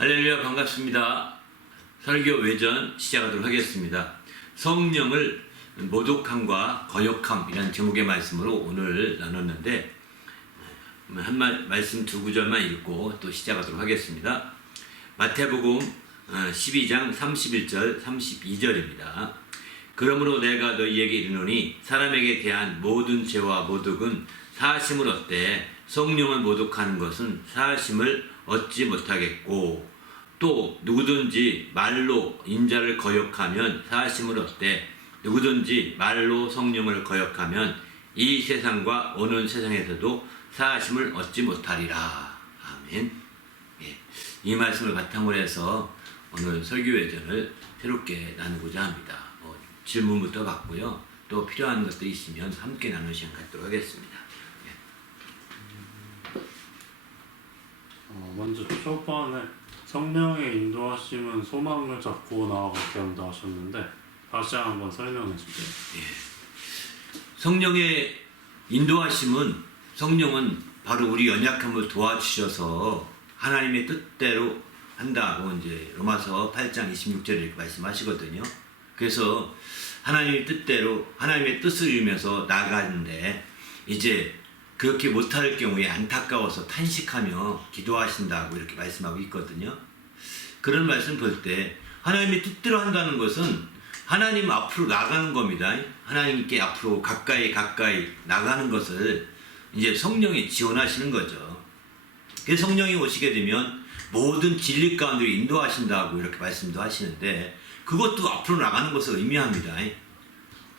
할렐루야, 반갑습니다. 설교 외전 시작하도록 하겠습니다. 성령을 모독함과 거역함이라는 제목의 말씀으로 오늘 나눴는데 말씀 두 구절만 읽고 또 시작하도록 하겠습니다. 마태복음 12장 31절 32절입니다. 그러므로 내가 너희에게 이르노니 사람에게 대한 모든 죄와 모독은 사하심을 얻되 성령을 모독하는 것은 사하심을 얻지 못하겠고, 또 누구든지 말로 인자를 거역하면 사하심을 얻되 누구든지 말로 성령을 거역하면 이 세상과 오는 세상에서도 사하심을 얻지 못하리라. 아멘. 예, 이 말씀을 바탕으로 해서 오늘 설교회전을 새롭게 나누고자 합니다. 질문부터 받고요. 또 필요한 것들이 있으면 함께 나누는 시간 갖도록 하겠습니다. 먼저 초반에 성령의 인도하심은 소망을 잡고 나아가게 한다 하셨는데 다시 한번 설명해 주세요. 예. 성령의 인도하심은, 성령은 바로 우리 연약함을 도와주셔서 하나님의 뜻대로 한다고 이제 로마서 8장 26절에 이렇게 말씀하시거든요. 그래서 하나님의 뜻대로 하나님의 뜻을 이루면서 나가는데 이제 그렇게 못할 경우에 안타까워서 탄식하며 기도하신다고 이렇게 말씀하고 있거든요. 그런 말씀 볼 때 하나님의 뜻대로 한다는 것은 하나님 앞으로 나가는 겁니다. 하나님께 앞으로 가까이 나가는 것을 이제 성령이 지원하시는 거죠. 그래서 성령이 오시게 되면 모든 진리 가운데로 인도하신다고 이렇게 말씀도 하시는데 그것도 앞으로 나가는 것을 의미합니다.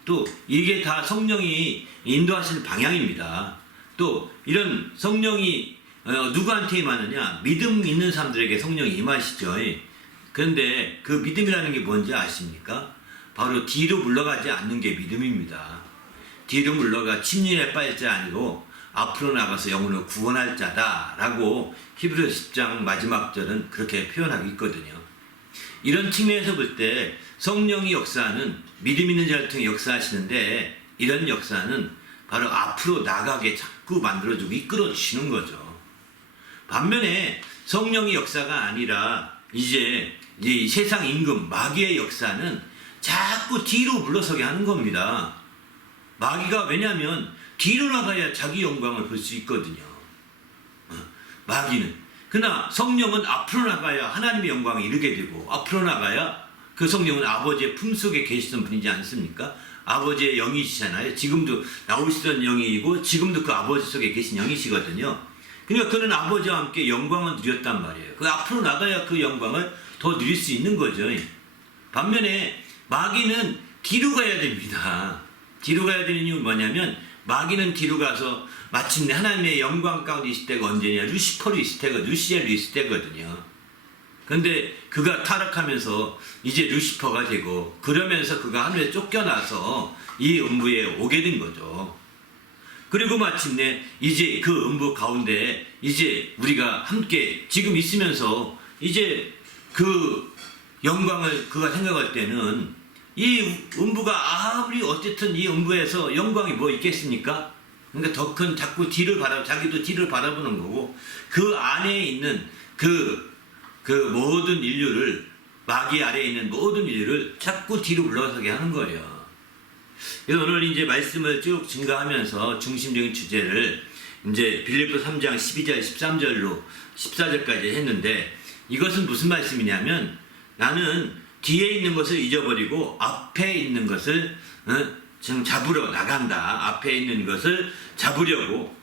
또 이게 다 성령이 인도하시는 방향입니다. 또 이런 성령이 누구한테 임하느냐? 믿음 있는 사람들에게 성령이 임하시죠. 그런데 그 믿음이라는 게 뭔지 아십니까? 바로 뒤로 물러가지 않는 게 믿음입니다. 뒤로 물러가 침륜에 빠질 자 아니고 앞으로 나가서 영혼을 구원할 자다라고 히브리서 10장 마지막 절은 그렇게 표현하고 있거든요. 이런 측면에서 볼 때 성령이 역사하는, 믿음 있는 자를 통해 역사하시는데 이런 역사는 바로 앞으로 나가게 자꾸 만들어주고 이끌어주시는 거죠. 반면에 성령의 역사가 아니라 이제 이 세상 임금 마귀의 역사는 자꾸 뒤로 물러서게 하는 겁니다. 마귀가 왜냐하면 뒤로 나가야 자기 영광을 볼 수 있거든요. 마귀는. 그러나 성령은 앞으로 나가야 하나님의 영광에 이르게 되고 앞으로 나가야 그 성령은 아버지의 품속에 계시던 분이지 않습니까? 아버지의 영이시잖아요. 지금도 나오시던 영이고 지금도 그 아버지 속에 계신 영이시거든요. 그러니까 그는 아버지와 함께 영광을 누렸단 말이에요. 그 앞으로 나가야 그 영광을 더 누릴 수 있는 거죠. 반면에 마귀는 뒤로 가야 됩니다. 뒤로 가야 되는 이유는 뭐냐면 마귀는 뒤로 가서 마침내 하나님의 영광 가운데 있을 때가 언제냐? 루시퍼로 있을 때가, 루시엘로 있을 때거든요. 근데 그가 타락하면서 이제 루시퍼가 되고 그러면서 그가 하늘에 쫓겨나서 이 음부에 오게 된 거죠. 그리고 마침내 이제 그 음부 가운데 이제 우리가 함께 지금 있으면서 이제 그 영광을 그가 생각할 때는 이 음부가 아무리 어쨌든 이 음부에서 영광이 뭐 있겠습니까? 그러니까 더 큰 자꾸 자기도 뒤를 바라보는 거고 그 안에 있는 그 모든 인류를, 마귀 아래에 있는 모든 인류를 자꾸 뒤로 물러서게 하는 거예요. 그래서 오늘 이제 말씀을 쭉 증가하면서 중심적인 주제를 이제 빌립보 3장 12절 13절로 14절까지 했는데 이것은 무슨 말씀이냐면 나는 뒤에 있는 것을 잊어버리고 앞에 있는 것을 지금 잡으러 나간다. 앞에 있는 것을 잡으려고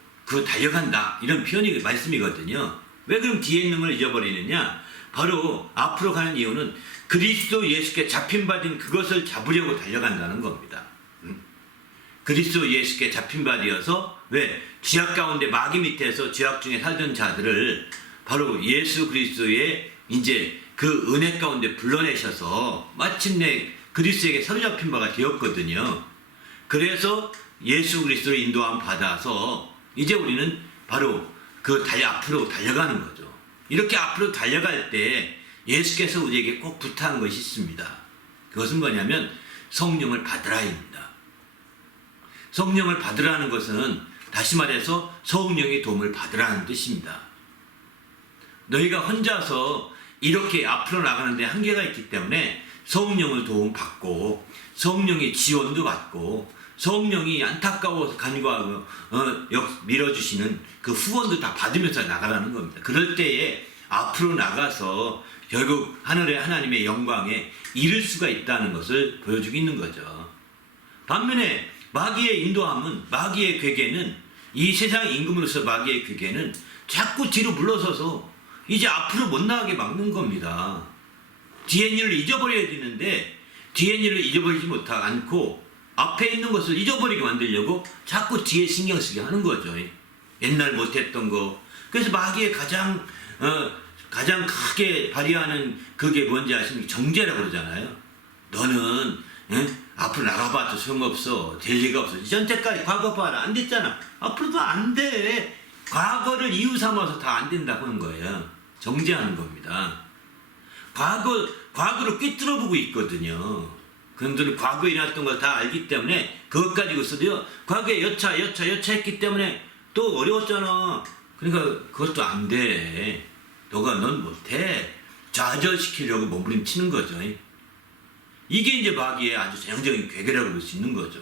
달려간다. 이런 표현이 말씀이거든요. 왜 그럼 뒤에 있는 걸 잊어버리느냐? 바로 앞으로 가는 이유는 그리스도 예수께 잡힌받은 그것을 잡으려고 달려간다는 겁니다. 그리스도 예수께 잡힌받이어서 왜? 죄악 가운데 마귀 밑에서 죄악 중에 살던 자들을 바로 예수 그리스도의 이제 그 은혜 가운데 불러내셔서 마침내 그리스도에게 사로잡힌 바가 되었거든요. 그래서 예수 그리스도로 인도함 받아서 이제 우리는 바로 앞으로 달려가는 거죠. 이렇게 앞으로 달려갈 때 예수께서 우리에게 꼭 부탁한 것이 있습니다. 그것은 뭐냐면 성령을 받으라입니다. 성령을 받으라는 것은 다시 말해서 성령의 도움을 받으라는 뜻입니다. 너희가 혼자서 이렇게 앞으로 나가는데 한계가 있기 때문에 성령을 도움받고 성령의 지원도 받고 성령이 안타까워서 간구하고 밀어주시는 그 후원도 다 받으면서 나가라는 겁니다. 그럴 때에 앞으로 나가서 결국 하늘의 하나님의 영광에 이를 수가 있다는 것을 보여주고 있는 거죠. 반면에 마귀의 인도함은, 마귀의 괴계는, 이 세상 임금으로서 마귀의 괴계는 자꾸 뒤로 물러서서 이제 앞으로 못 나가게 막는 겁니다. 뒤에 일을 잊어버려야 되는데 뒤에 일을 잊어버리지 못하고 않고 앞에 있는 것을 잊어버리게 만들려고 자꾸 뒤에 신경 쓰게 하는 거죠. 옛날 못했던 거. 그래서 마귀의 가장 크게 발휘하는 그게 뭔지 아십니까? 정죄라고 그러잖아요. 너는 앞으로 나가봐도 소용없어. 될 리가 없어. 이전때까지 과거 봐라. 안 됐잖아. 앞으로도 안 돼. 과거를 이유 삼아서 다 안 된다고 하는 거예요. 정죄하는 겁니다. 과거로 꿰뚫어보고 있거든요. 그런들은 과거에 일어났던 걸 다 알기 때문에 그것 가지고서도요. 과거에 여차했기 때문에 또 어려웠잖아. 그러니까 그것도 안 돼. 넌 못해. 좌절시키려고 몸부림치는 거죠. 이게 이제 마귀의 아주 전형적인 괴계라고 볼 수 있는 거죠.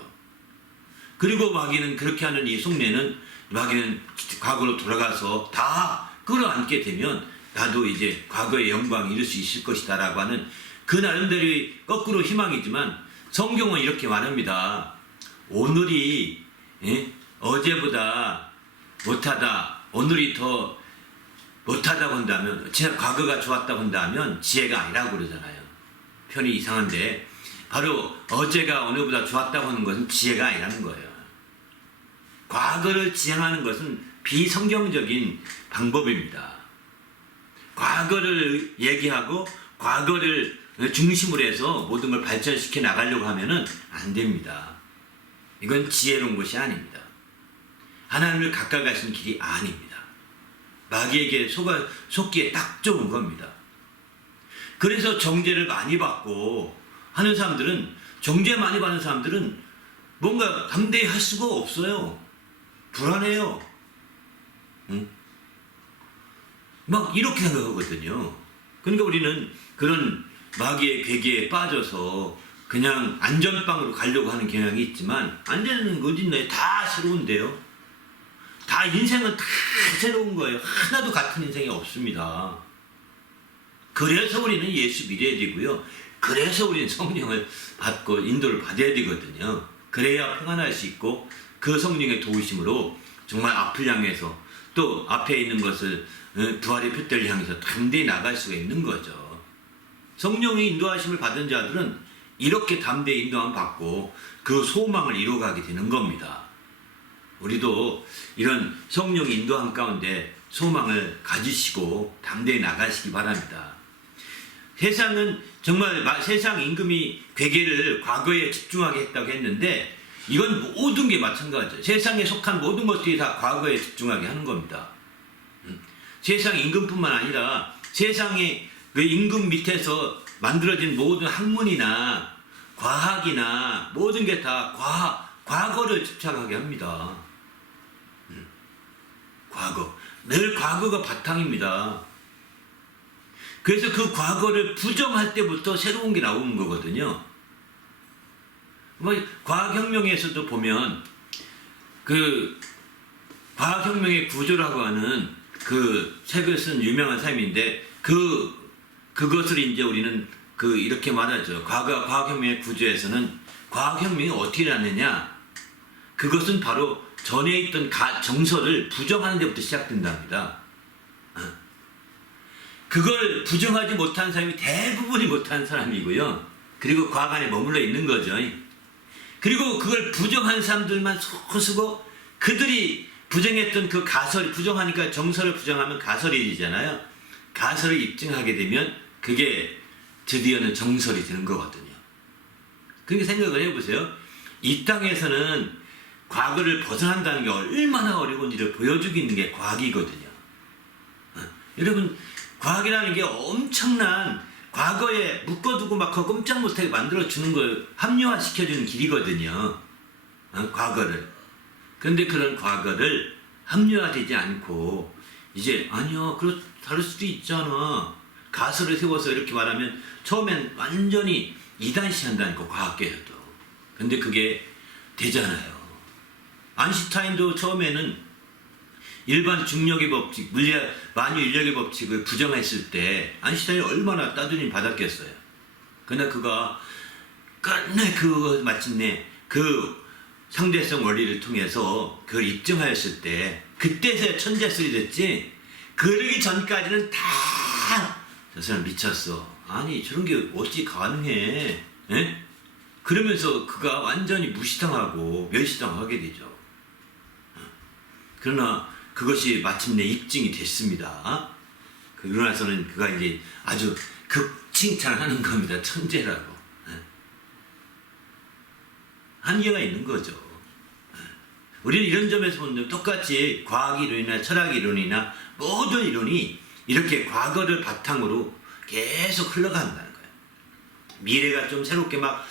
그리고 마귀는 그렇게 하는 이 속내는 마귀는 과거로 돌아가서 다 끌어안게 되면 나도 이제 과거의 영광을 이룰 수 있을 것이다 라고 하는 그 나름대로의 거꾸로 희망이지만 성경은 이렇게 말합니다. 오늘이 어제보다 못하다, 오늘이 더 못하다고 한다면, 과거가 좋았다고 한다면 지혜가 아니라고 그러잖아요. 편이 이상한데 바로 어제가 오늘보다 좋았다고 하는 것은 지혜가 아니라는 거예요. 과거를 지향하는 것은 비성경적인 방법입니다. 과거를 얘기하고 과거를 중심으로 해서 모든 걸 발전시켜 나가려고 하면은 안 됩니다. 이건 지혜로운 것이 아닙니다. 하나님을 가까이 가시는 길이 아닙니다. 마귀에게 속기에 딱 좋은 겁니다. 그래서 정죄를 많이 받고 하는 사람들은, 정죄 많이 받는 사람들은 뭔가 담대히 할 수가 없어요. 불안해요. 막 이렇게 생각하거든요. 그러니까 우리는 그런 마귀의 괴계에 빠져서 그냥 안전빵으로 가려고 하는 경향이 있지만 안전은 어딨나요? 다 새로운데요. 다 인생은 다 새로운 거예요. 하나도 같은 인생이 없습니다. 그래서 우리는 예수 믿어야 되고요. 그래서 우리는 성령을 받고 인도를 받아야 되거든요. 그래야 평안할 수 있고 그 성령의 도우심으로 정말 앞을 향해서 또 앞에 있는 것을 부활의 표대를 향해서 담대히 나갈 수가 있는 거죠. 성령의 인도하심을 받은 자들은 이렇게 담대히 인도함 받고 그 소망을 이루어가게 되는 겁니다. 우리도 이런 성령의 인도함 가운데 소망을 가지시고 담대히 나가시기 바랍니다. 세상은 정말 세상 임금이 괴계를 과거에 집중하게 했다고 했는데 이건 모든 게 마찬가지죠. 세상에 속한 모든 것들이 다 과거에 집중하게 하는 겁니다. 세상 임금뿐만 아니라 세상의 그 임금 밑에서 만들어진 모든 학문이나 과학이나 모든 게 다 과거를 집착하게 합니다. 과거. 늘 과거가 바탕입니다. 그래서 그 과거를 부정할 때부터 새로운 게 나오는 거거든요. 과학혁명에서도 보면 그 과학혁명의 구조라고 하는 그 책을 쓴 유명한 사람인데 그것을 이제 우리는 이렇게 말하죠. 과학혁명의 구조에서는 과학혁명이 어떻게 일어났느냐? 그것은 바로 전에 있던 정설을 부정하는 데부터 시작된답니다. 그걸 부정하지 못한 사람이 대부분이 못한 사람이고요. 그리고 과학 안에 머물러 있는 거죠. 그리고 그걸 부정한 사람들만 속수고 그들이 부정했던 그 가설이, 부정하니까 정설을 부정하면 가설이 되잖아요. 가설을 입증하게 되면 그게 드디어는 정설이 되는 거거든요. 그러니까 생각을 해보세요. 이 땅에서는 과거를 벗어난다는 게 얼마나 어려운지를 보여주고 있는 게 과학이거든요. 여러분, 과학이라는 게 엄청난 과거에 묶어두고 막 꼼짝 못하게 만들어주는 걸 합리화시켜주는 길이거든요. 과거를. 그런데 그런 과거를 합리화되지 않고 이제 아니요, 다를 수도 있잖아. 가설을 세워서 이렇게 말하면 처음엔 완전히 이단시 한다니까, 과학계에서도. 근데 그게 되잖아요. 아인슈타인도 처음에는 일반 중력의 법칙, 만유 인력의 법칙을 부정했을 때 아인슈타인이 얼마나 따돌림 받았겠어요. 그러나 그가 끝내 마침내 그 상대성 원리를 통해서 그걸 입증하였을 때 그때서야 천재술이 됐지, 그러기 전까지는 다 저 사람 미쳤어. 아니 저런 게 어찌 가능해. 에? 그러면서 그가 완전히 무시당하고 멸시당하게 되죠. 그러나 그것이 마침내 입증이 됐습니다. 그러고 나서는 그가 이제 아주 극칭찬하는 겁니다. 천재라고. 한계가 있는 거죠. 우리는 이런 점에서 보면 똑같이 과학 이론이나 철학 이론이나 모든 이론이 이렇게 과거를 바탕으로 계속 흘러간다는 거예요. 미래가 좀 새롭게 막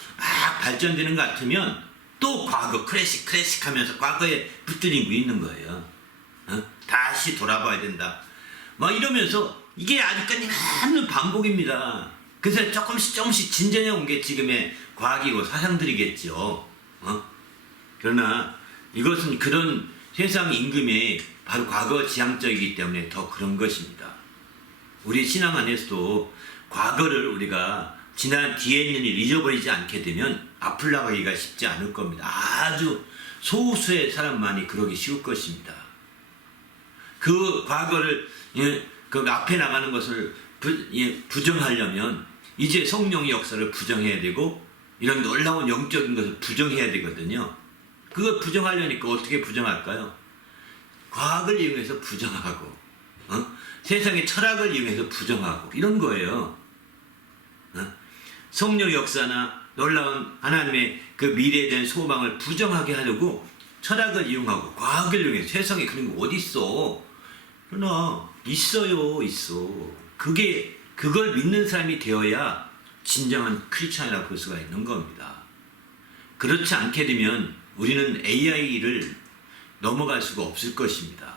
발전되는 것 같으면 또 과거 클래식 하면서 과거에 붙들리고 있는 거예요. 다시 돌아봐야 된다. 막 이러면서 이게 아주 끊임없는 반복입니다. 그래서 조금씩 진전해 온 게 지금의 과학이고 사상들이겠죠. 그러나 이것은 그런 세상 임금이 바로 과거 지향적이기 때문에 더 그런 것입니다. 우리 신앙 안에서도 과거를 우리가 지난 뒤에 있는 일 잊어버리지 않게 되면 앞을 나가기가 쉽지 않을 겁니다. 아주 소수의 사람만이 그러기 쉬울 것입니다. 그 과거를 그 앞에 나가는 것을 부정하려면 이제 성령의 역사를 부정해야 되고 이런 놀라운 영적인 것을 부정해야 되거든요. 그걸 부정하려니까 어떻게 부정할까요? 과학을 이용해서 부정하고 세상의 철학을 이용해서 부정하고 이런 거예요. 성령 역사나 놀라운 하나님의 그 미래에 대한 소망을 부정하게 하려고 철학을 이용하고 과학을 이용해서 세상에 그런 거 어디 있어? 그러나 있어요. 그걸 믿는 사람이 되어야 진정한 크리스찬이라고 볼 수가 있는 겁니다. 그렇지 않게 되면 우리는 AI를 넘어갈 수가 없을 것입니다.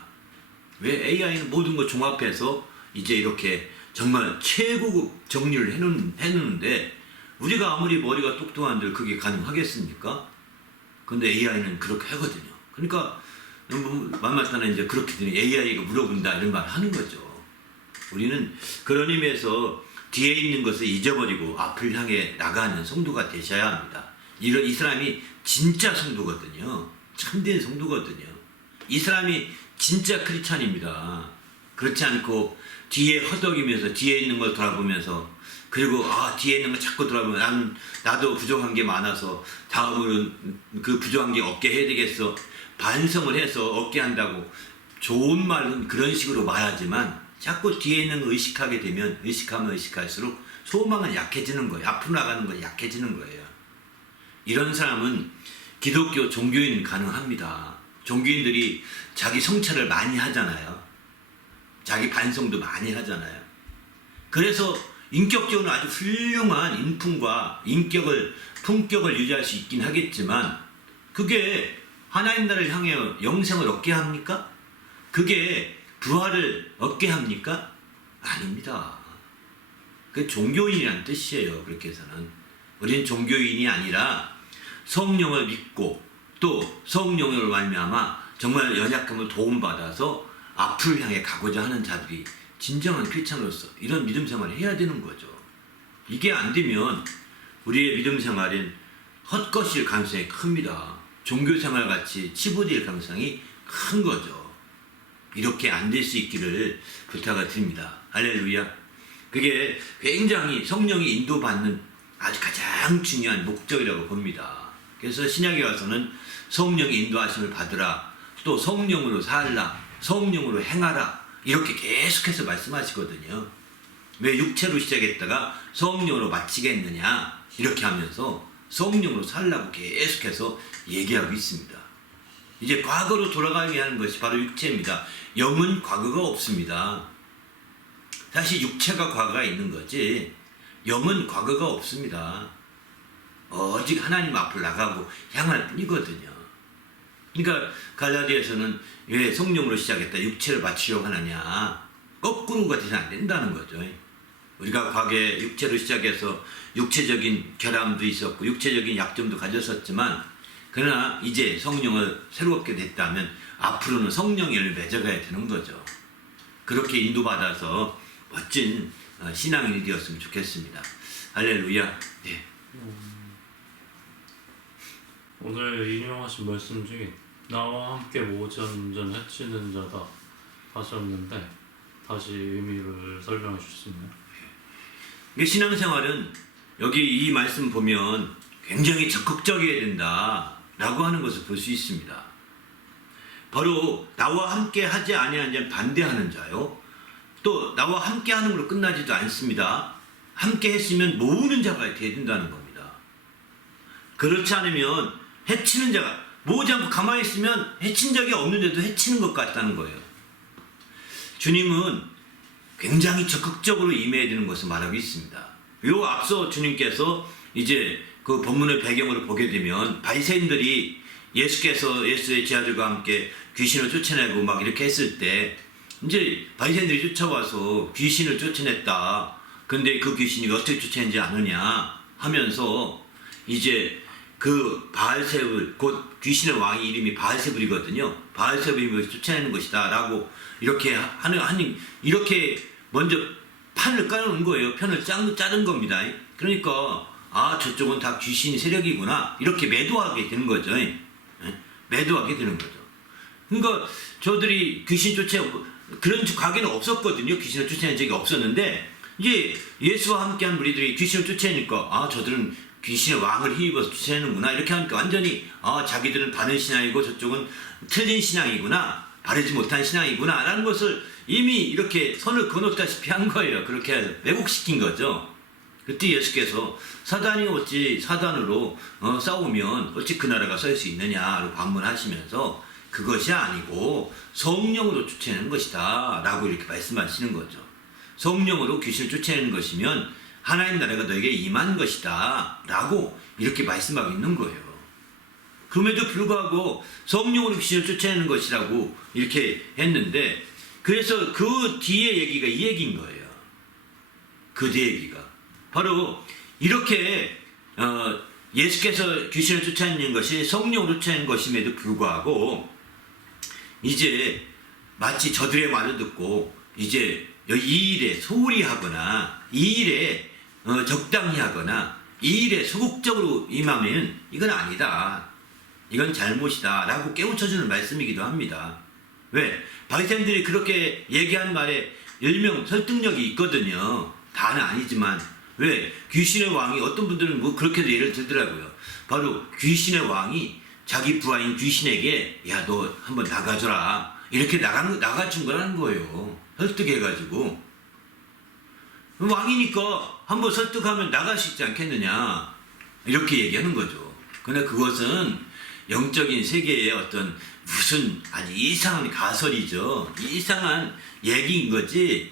왜? AI는 모든 걸 종합해서 이제 이렇게 정말 최고급 정리를 해놓는데 우리가 아무리 머리가 똑똑한들 그게 가능하겠습니까? 근데 AI는 그렇게 하거든요. 그러니까 만만찮아 이제 그렇게 되니 AI가 물어본다 이런 말 하는 거죠. 우리는 그런 의미에서 뒤에 있는 것을 잊어버리고 앞을 향해 나가는 성도가 되셔야 합니다. 이 사람이 진짜 성도거든요. 참된 성도거든요. 이 사람이 진짜 크리스찬입니다. 그렇지 않고 뒤에 허덕이면서 뒤에 있는 걸 돌아보면서 그리고 뒤에 있는 걸 자꾸 돌아보면 나도 부족한 게 많아서 다음으로는 그 부족한 게 없게 해야 되겠어. 반성을 해서 얻게 한다고 좋은 말은 그런 식으로 말하지만 자꾸 뒤에 있는 걸 의식하게 되면 의식하면 의식할수록 소망은 약해지는 거예요. 앞으로 나가는 건 약해지는 거예요. 이런 사람은 기독교 종교인 가능합니다. 종교인들이 자기 성찰을 많이 하잖아요. 자기 반성도 많이 하잖아요. 그래서 인격적으로 아주 훌륭한 인품과 품격을 유지할 수 있긴 하겠지만 그게 하나님 나라를 향해 영생을 얻게 합니까? 그게 부활을 얻게 합니까? 아닙니다. 그 종교인이란 뜻이에요. 그렇게 해서는 우리는 종교인이 아니라 성령을 믿고 또 성령으로 말미암아 정말 연약함을 도움받아서 앞을 향해 가고자 하는 자들이 진정한 크리스찬으로서 이런 믿음 생활을 해야 되는 거죠. 이게 안 되면 우리의 믿음 생활은 헛것일 가능성이 큽니다. 종교 생활 같이 치부될 가능성이 큰 거죠. 이렇게 안 될 수 있기를 부탁을 드립니다. 할렐루야. 그게 굉장히 성령이 인도받는 아주 가장 중요한 목적이라고 봅니다. 그래서 신약에 와서는 성령의 인도하심을 받으라, 또 성령으로 살라, 성령으로 행하라 이렇게 계속해서 말씀하시거든요. 왜 육체로 시작했다가 성령으로 마치겠느냐 이렇게 하면서 성령으로 살라고 계속해서 얘기하고 있습니다. 이제 과거로 돌아가게 하는 것이 바로 육체입니다. 영은 과거가 없습니다. 다시 육체가 과거가 있는 거지 영은 과거가 없습니다. 오직 하나님 앞을 나가고 향할 뿐이거든요. 그러니까 갈라디아에서는 왜 성령으로 시작했다 육체를 바치려고 하느냐, 거꾸로가 되면 안 된다는 거죠. 우리가 과거에 육체로 시작해서 육체적인 결함도 있었고 육체적인 약점도 가졌었지만 그러나 이제 성령을 새롭게 됐다면 앞으로는 성령의 일을 맺어가야 되는 거죠. 그렇게 인도받아서 멋진 신앙인이 되었으면 좋겠습니다. 할렐루야. 네. 오늘 인용하신 말씀 중에 나와 함께 모전전 해치는 자다 하셨는데 다시 의미를 설명해 주시나요? 신앙생활은 여기 이 말씀 보면 굉장히 적극적이어야 된다라고 하는 것을 볼 수 있습니다. 바로 나와 함께 하지 아니하는 자는 반대하는 자요. 또 나와 함께 하는 걸로 끝나지도 않습니다. 함께 했으면 모으는 자가 되어야 된다는 겁니다. 그렇지 않으면 해치는 자가 모으지 않고 가만히 있으면 해친 적이 없는데도 해치는 것 같다는 거예요. 주님은 굉장히 적극적으로 임해야 되는 것을 말하고 있습니다. 요 앞서 주님께서 이제 그 본문의 배경으로 보게 되면 바리새인들이 예수께서 예수의 제자들과 함께 귀신을 쫓아내고 막 이렇게 했을 때 이제 바리새인들이 쫓아와서 귀신을 쫓아냈다. 근데 그 귀신이 어떻게 쫓아내지 않느냐 하면서 이제 그 바알세불 곧 귀신의 왕의 이름이 바알세불이거든요. 바알세불이 쫓아내는 것이다라고 이렇게 하는 이렇게 먼저 판을 깔아놓은 거예요. 편을 자른 겁니다. 그러니까 저쪽은 다 귀신 세력이구나 이렇게 매도하게 되는 거죠. 매도하게 되는 거죠. 그러니까 저들이 귀신 그런 과거에는 없었거든요. 귀신을 쫓아낸 적이 없었는데 이제 예수와 함께한 무리들이 귀신을 쫓아내니까 저들은 귀신의 왕을 힘입어서 쫓아내는구나 이렇게 하니까 완전히 자기들은 바른 신앙이고 저쪽은 틀린 신앙이구나 바르지 못한 신앙이구나 라는 것을 이미 이렇게 선을 그어놓다시피 한 거예요. 그렇게 왜곡시킨 거죠. 그때 예수께서 사단이 어찌 사단으로 싸우면 어찌 그 나라가 설 수 있느냐로 반문하시면서 그것이 아니고 성령으로 쫓아내는 것이다 라고 이렇게 말씀하시는 거죠. 성령으로 귀신을 쫓아내는 것이면 하나님 나라가 너에게 임한 것이다 라고 이렇게 말씀하고 있는 거예요. 그럼에도 불구하고 성령으로 귀신을 쫓아내는 것이라고 이렇게 했는데 그래서 그 뒤에 얘기가 이 얘기인 거예요. 그 뒤에 얘기가 바로 이렇게 예수께서 귀신을 쫓아내는 것이 성령으로 쫓아내는 것임에도 불구하고 이제 마치 저들의 말을 듣고 이제 이 일에 소홀히 하거나 이 일에 적당히 하거나 이 일에 소극적으로 임하면 이건 아니다. 이건 잘못이다 라고 깨우쳐주는 말씀이기도 합니다. 왜? 바리새인들이 그렇게 얘기한 말에 일명 설득력이 있거든요. 다는 아니지만 왜? 귀신의 왕이 어떤 분들은 뭐 그렇게도 예를 들더라고요. 바로 귀신의 왕이 자기 부하인 귀신에게 야 너 한번 나가줘라 이렇게 나가준 거라는 거예요. 설득해가지고 왕이니까 한번 설득하면 나갈 수 있지 않겠느냐 이렇게 얘기하는 거죠. 그러나 그것은 영적인 세계의 어떤 무슨 아주 이상한 가설이죠. 이상한 얘기인 거지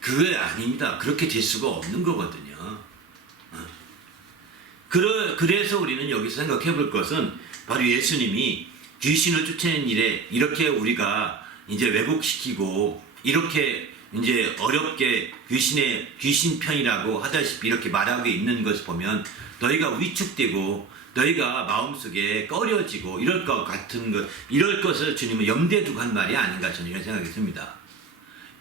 그게 아닙니다. 그렇게 될 수가 없는 거거든요. 그래서 우리는 여기서 생각해 볼 것은 바로 예수님이 귀신을 쫓아낸 일에 이렇게 우리가 이제 왜곡시키고 이렇게 이제 어렵게 귀신 편이라고 하다시피 이렇게 말하고 있는 것을 보면 너희가 위축되고 너희가 마음속에 꺼려지고 이럴 것 같은 것 이럴 것을 주님은 염두에 두고 한 말이 아닌가 저는 이런 생각이 듭니다.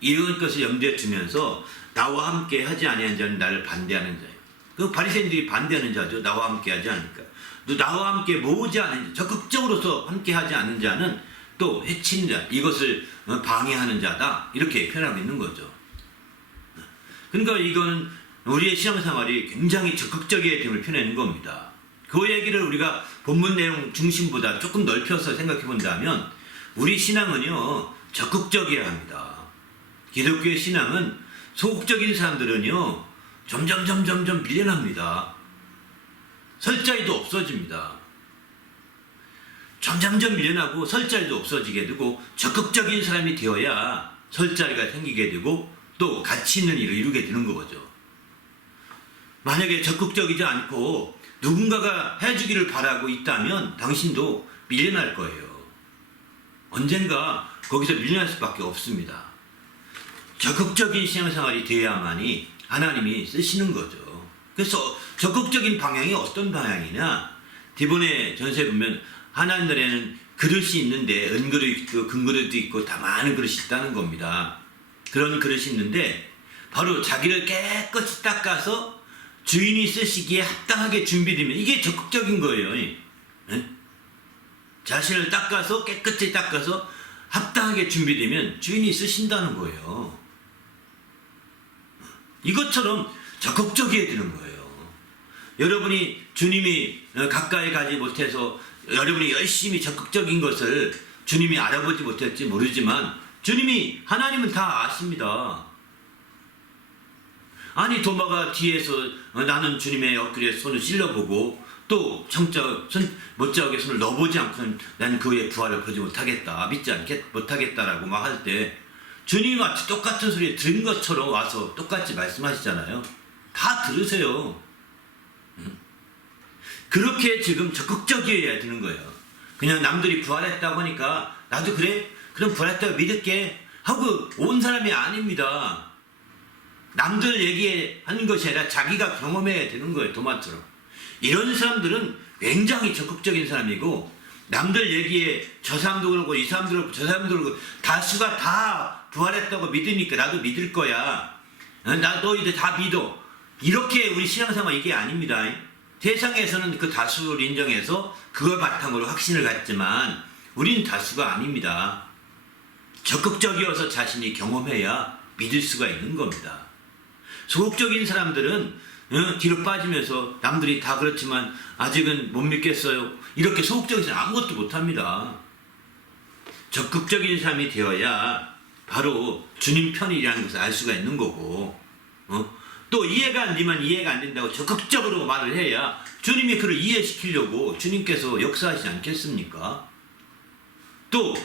이런 것을 염두에 두면서 나와 함께 하지 아니하는 자는 나를 반대하는 자예요. 그 바리새인들이 반대하는 자죠. 나와 함께 하지 않으니까. 또 나와 함께 모으지 않은 자, 적극적으로서 함께 하지 않는 자는 또 해친 자, 이것을 방해하는 자다. 이렇게 표현하고 있는 거죠. 그러니까 이건 우리의 신앙생활이 굉장히 적극적이어야 됨을 표현하는 겁니다. 그 얘기를 우리가 본문 내용 중심보다 조금 넓혀서 생각해 본다면 우리 신앙은요 적극적이어야 합니다. 기독교의 신앙은 소극적인 사람들은요 점점 밀려납니다. 설 자리도 없어집니다. 점점 밀려나고 설 자리도 없어지게 되고 적극적인 사람이 되어야 설 자리가 생기게 되고 또 가치 있는 일을 이루게 되는 거죠. 만약에 적극적이지 않고 누군가가 해주기를 바라고 있다면 당신도 밀려날 거예요. 언젠가 거기서 밀려날 수밖에 없습니다. 적극적인 신앙생활이 되어야만이 하나님이 쓰시는 거죠. 그래서 적극적인 방향이 어떤 방향이냐? 이번에 전서에 보면 하나님들에는 그릇이 있는데 은그릇 있고 금그릇도 있고 다 많은 그릇이 있다는 겁니다. 그런 그릇이 있는데 바로 자기를 깨끗이 닦아서 주인이 쓰시기에 합당하게 준비되면 이게 적극적인 거예요. 예? 자신을 닦아서 깨끗이 닦아서 합당하게 준비되면 주인이 쓰신다는 거예요. 이것처럼 적극적이어야 되는 거예요. 여러분이 주님이 가까이 가지 못해서 여러분이 열심히 적극적인 것을 주님이 알아보지 못했지 모르지만 주님이 하나님은 다 아십니다. 아니 도마가 뒤에서 나는 주님의 옆구리에 손을 찔러보고 또 못자국에 손을 넣어보지 않고는 나는 그의 부활을 보지 못하겠다, 믿지 못하겠다라고 막 할 때 주님이 마치 똑같은 소리 들은 것처럼 와서 똑같이 말씀하시잖아요. 다 들으세요. 그렇게 지금 적극적이어야 되는 거예요. 그냥 남들이 부활했다고 하니까 나도 그래? 그럼 부활했다고 믿을게 하고 온 사람이 아닙니다. 남들 얘기하는 것이 아니라 자기가 경험해야 되는 거예요. 도마처럼. 이런 사람들은 굉장히 적극적인 사람이고 남들 얘기에 저 사람도 그러고 이 사람도 그러고 저 사람도 그러고 다수가 다 부활했다고 믿으니까 나도 믿을 거야. 나 너희들 다 믿어. 이렇게 우리 신앙생활 이게 아닙니다. 세상에서는 그 다수를 인정해서 그걸 바탕으로 확신을 갖지만 우린 다수가 아닙니다. 적극적이어서 자신이 경험해야 믿을 수가 있는 겁니다. 소극적인 사람들은 뒤로 빠지면서 남들이 다 그렇지만 아직은 못 믿겠어요. 이렇게 소극적인 사람 아무것도 못합니다. 적극적인 사람이 되어야 바로 주님 편이라는 것을 알 수가 있는 거고 또 이해가 안 되면 이해가 안 된다고 적극적으로 말을 해야 주님이 그를 이해시키려고 주님께서 역사하시지 않겠습니까? 또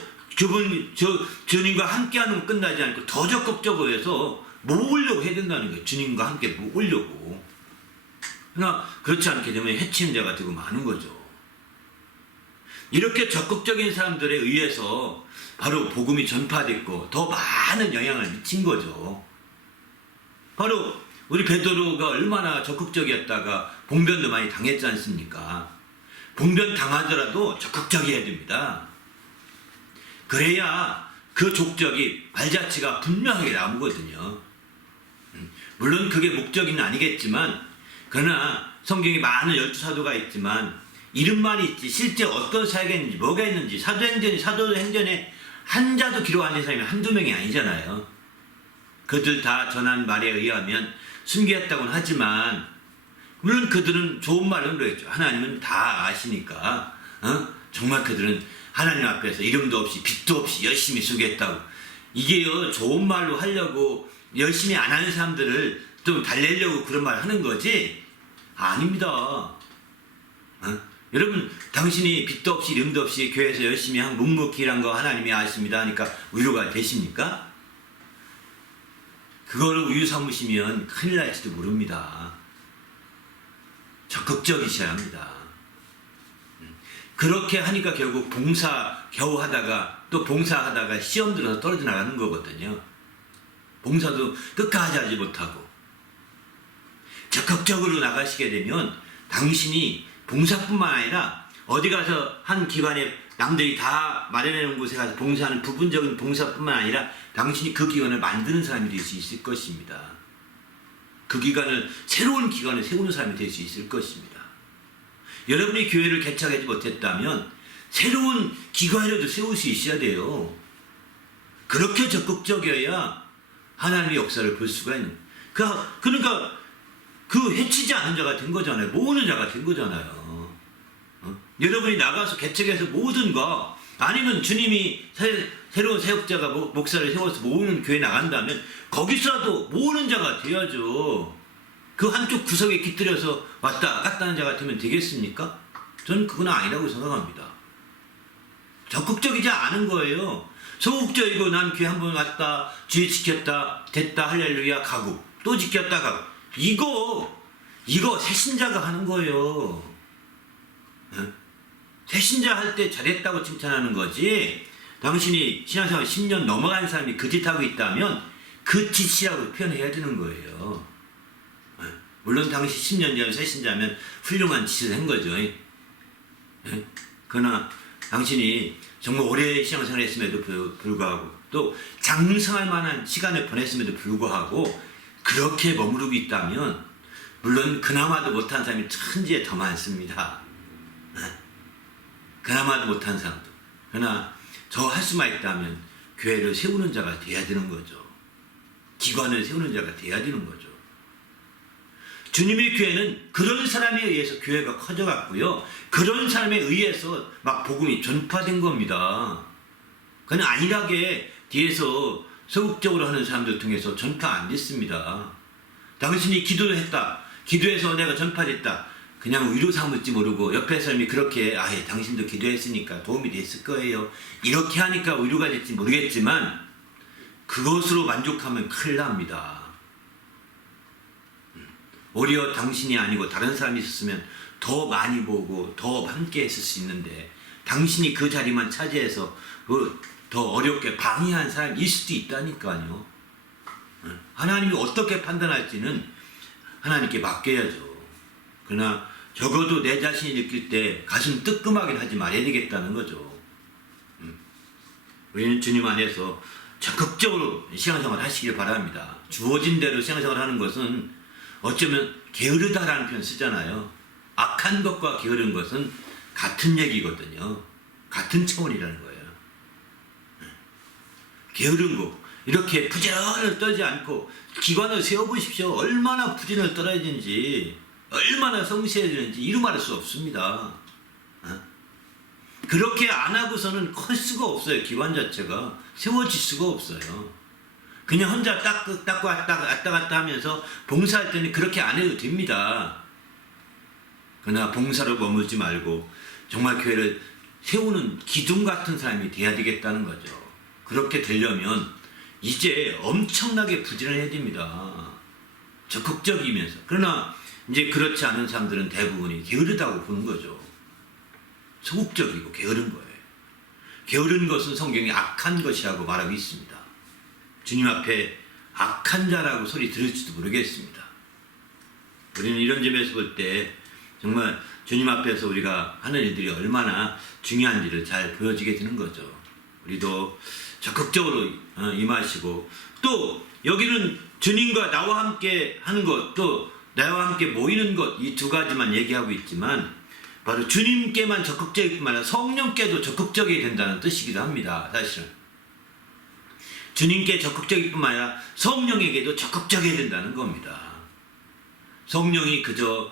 주님과 함께하는 건 끝나지 않고 더 적극적으로 해서 모으려고 해야 된다는 거예요. 주님과 함께 모으려고. 그러나 그렇지 않게 되면 해치는 자가 되고 많은 거죠. 이렇게 적극적인 사람들에 의해서 바로 복음이 전파됐고 더 많은 영향을 미친 거죠. 바로 우리 베드로가 얼마나 적극적이었다가 봉변도 많이 당했지 않습니까? 봉변 당하더라도 적극적이어야 됩니다. 그래야 그 족적이 발자취가 분명하게 남거든요. 물론 그게 목적은 아니겠지만 그러나 성경에 많은 12사도가 있지만 이름만 있지 실제 어떤 사역이 있는지 뭐가 있는지 사도행전에 한 자도 기록 안 된 사람이 한두 명이 아니잖아요. 그들 다 전한 말에 의하면 숨겼다고는 하지만 물론 그들은 좋은 말은 그랬죠. 하나님은 다 아시니까 정말 그들은 하나님 앞에서 이름도 없이 빛도 없이 열심히 수고했다고. 이게요 좋은 말로 하려고 열심히 안 하는 사람들을 좀 달래려고 그런 말 하는 거지 아닙니다. 여러분 당신이 빛도 없이 이름도 없이 교회에서 열심히 한 묵묵히 일한 거 하나님이 아십니다 하니까 위로가 되십니까? 그거를 우유 삼으시면 큰일 날지도 모릅니다. 적극적이셔야 합니다. 그렇게 하니까 결국 봉사 겨우 하다가 또 봉사하다가 시험 들어서 떨어져 나가는 거거든요. 봉사도 끝까지 하지 못하고 적극적으로 나가시게 되면 당신이 봉사뿐만 아니라 어디 가서 한 기관에 남들이 다 마련해 놓은 곳에 가서 봉사하는 부분적인 봉사뿐만 아니라 당신이 그 기관을 만드는 사람이 될 수 있을 것입니다. 그 기관을 새로운 기관을 세우는 사람이 될 수 있을 것입니다. 여러분이 교회를 개척하지 못했다면 새로운 기관이라도 세울 수 있어야 돼요. 그렇게 적극적이어야 하나님의 역사를 볼 수가 있는. 그러니까 그 해치지 않은 자가 된 거잖아요. 모으는 자가 된 거잖아요. 여러분이 나가서 개척해서 모든 거 아니면 주님이 새로운 사역자가 목사를 세워서 모으는 교회 나간다면 거기서라도 모으는 자가 돼야죠. 그 한쪽 구석에 깃들여서 왔다 갔다 하는 자가 되면 되겠습니까? 저는 그건 아니라고 생각합니다. 적극적이지 않은 거예요. 소극적이고 난 교회 한번 왔다 주의 지켰다 됐다 할렐루야 가고 또 지켰다 가고 이거 새신자가 하는 거예요. 새신자 할 때 잘했다고 칭찬하는 거지 당신이 신앙생활 10년 넘어간 사람이 그 짓 하고 있다면 그 짓이라고 표현해야 되는 거예요. 물론 당시 10년 전 새신자면 훌륭한 짓을 한 거죠. 예? 그러나 당신이 정말 오래 신앙생활을 했음에도 불구하고 또 장성할 만한 시간을 보냈음에도 불구하고 그렇게 머무르고 있다면 물론 그나마도 못한 사람이 천지에 더 많습니다. 그나마도 못한 사람도. 그러나 저 할 수만 있다면 교회를 세우는 자가 돼야 되는 거죠. 기관을 세우는 자가 돼야 되는 거죠. 주님의 교회는 그런 사람에 의해서 교회가 커져갔고요. 그런 사람에 의해서 막 복음이 전파된 겁니다. 그냥 안일하게 뒤에서 소극적으로 하는 사람들 통해서 전파 안 됐습니다. 당신이 기도를 했다. 기도해서 내가 전파됐다. 그냥 위로 삼을지 모르고 옆에 사람이 그렇게 아예 당신도 기도했으니까 도움이 됐을 거예요. 이렇게 하니까 위로가 될지 모르겠지만 그것으로 만족하면 큰일 납니다. 오히려 당신이 아니고 다른 사람이 있었으면 더 많이 보고 더 함께 했을 수 있는데 당신이 그 자리만 차지해서 더 어렵게 방해한 사람일 수도 있다니까요. 하나님이 어떻게 판단할지는 하나님께 맡겨야죠. 그러나 적어도 내 자신이 느낄 때 가슴 뜨끔하게 하지 말아야 되겠다는 거죠. 우리는 주님 안에서 적극적으로 신앙생활 하시길 바랍니다. 주어진 대로 신앙생활 하는 것은 어쩌면 게으르다라는 표현 쓰잖아요. 악한 것과 게으른 것은 같은 얘기거든요. 같은 차원이라는 거예요. 게으른 거 이렇게 부지런을 떨지 않고 기관을 세워보십시오. 얼마나 부지런을 떨어야 되는지 얼마나 성실해야 되는지 이루말할 수 없습니다. 그렇게 안 하고서는 클 수가 없어요. 기관 자체가 세워질 수가 없어요. 그냥 혼자 닦고 왔다 갔다 하면서 봉사할 때는 그렇게 안 해도 됩니다. 그러나 봉사로 머물지 말고 정말 교회를 세우는 기둥 같은 사람이 돼야 되겠다는 거죠. 그렇게 되려면 이제 엄청나게 부지런해야 됩니다. 적극적이면서. 그러나 이제 그렇지 않은 사람들은 대부분이 게으르다고 보는 거죠. 소극적이고 게으른 거예요. 게으른 것은 성경이 악한 것이라고 말하고 있습니다. 주님 앞에 악한 자라고 소리 들을지도 모르겠습니다. 우리는 이런 점에서 볼 때 정말 주님 앞에서 우리가 하는 일들이 얼마나 중요한지를 잘 보여지게 되는 거죠. 우리도 적극적으로 임하시고 또 여기는 주님과 나와 함께 하는 것 또 나와 함께 모이는 것 이 두 가지만 얘기하고 있지만 바로 주님께만 적극적일 뿐만 아니라 성령께도 적극적이게 된다는 뜻이기도 합니다. 사실은 주님께 적극적일 뿐만 아니라 성령에게도 적극적이게 된다는 겁니다. 성령이 그저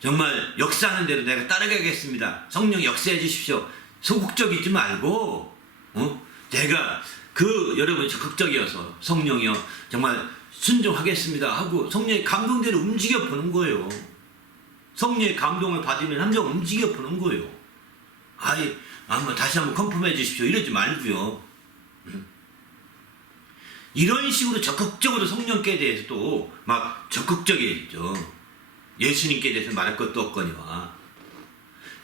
정말 역사하는 대로 내가 따라가겠습니다. 성령 역사해 주십시오. 소극적이지 말고 내가 여러분 적극적이어서 성령이여 정말 순종하겠습니다 하고 성령의 감동대로 움직여 보는 거예요. 성령의 감동을 받으면 함정 움직여 보는 거예요. 뭐 다시 한번 컨펌해 주십시오 이러지 말고요. 이런 식으로 적극적으로 성령께 대해서도 막 적극적이죠. 예수님께 대해서 말할 것도 없거니와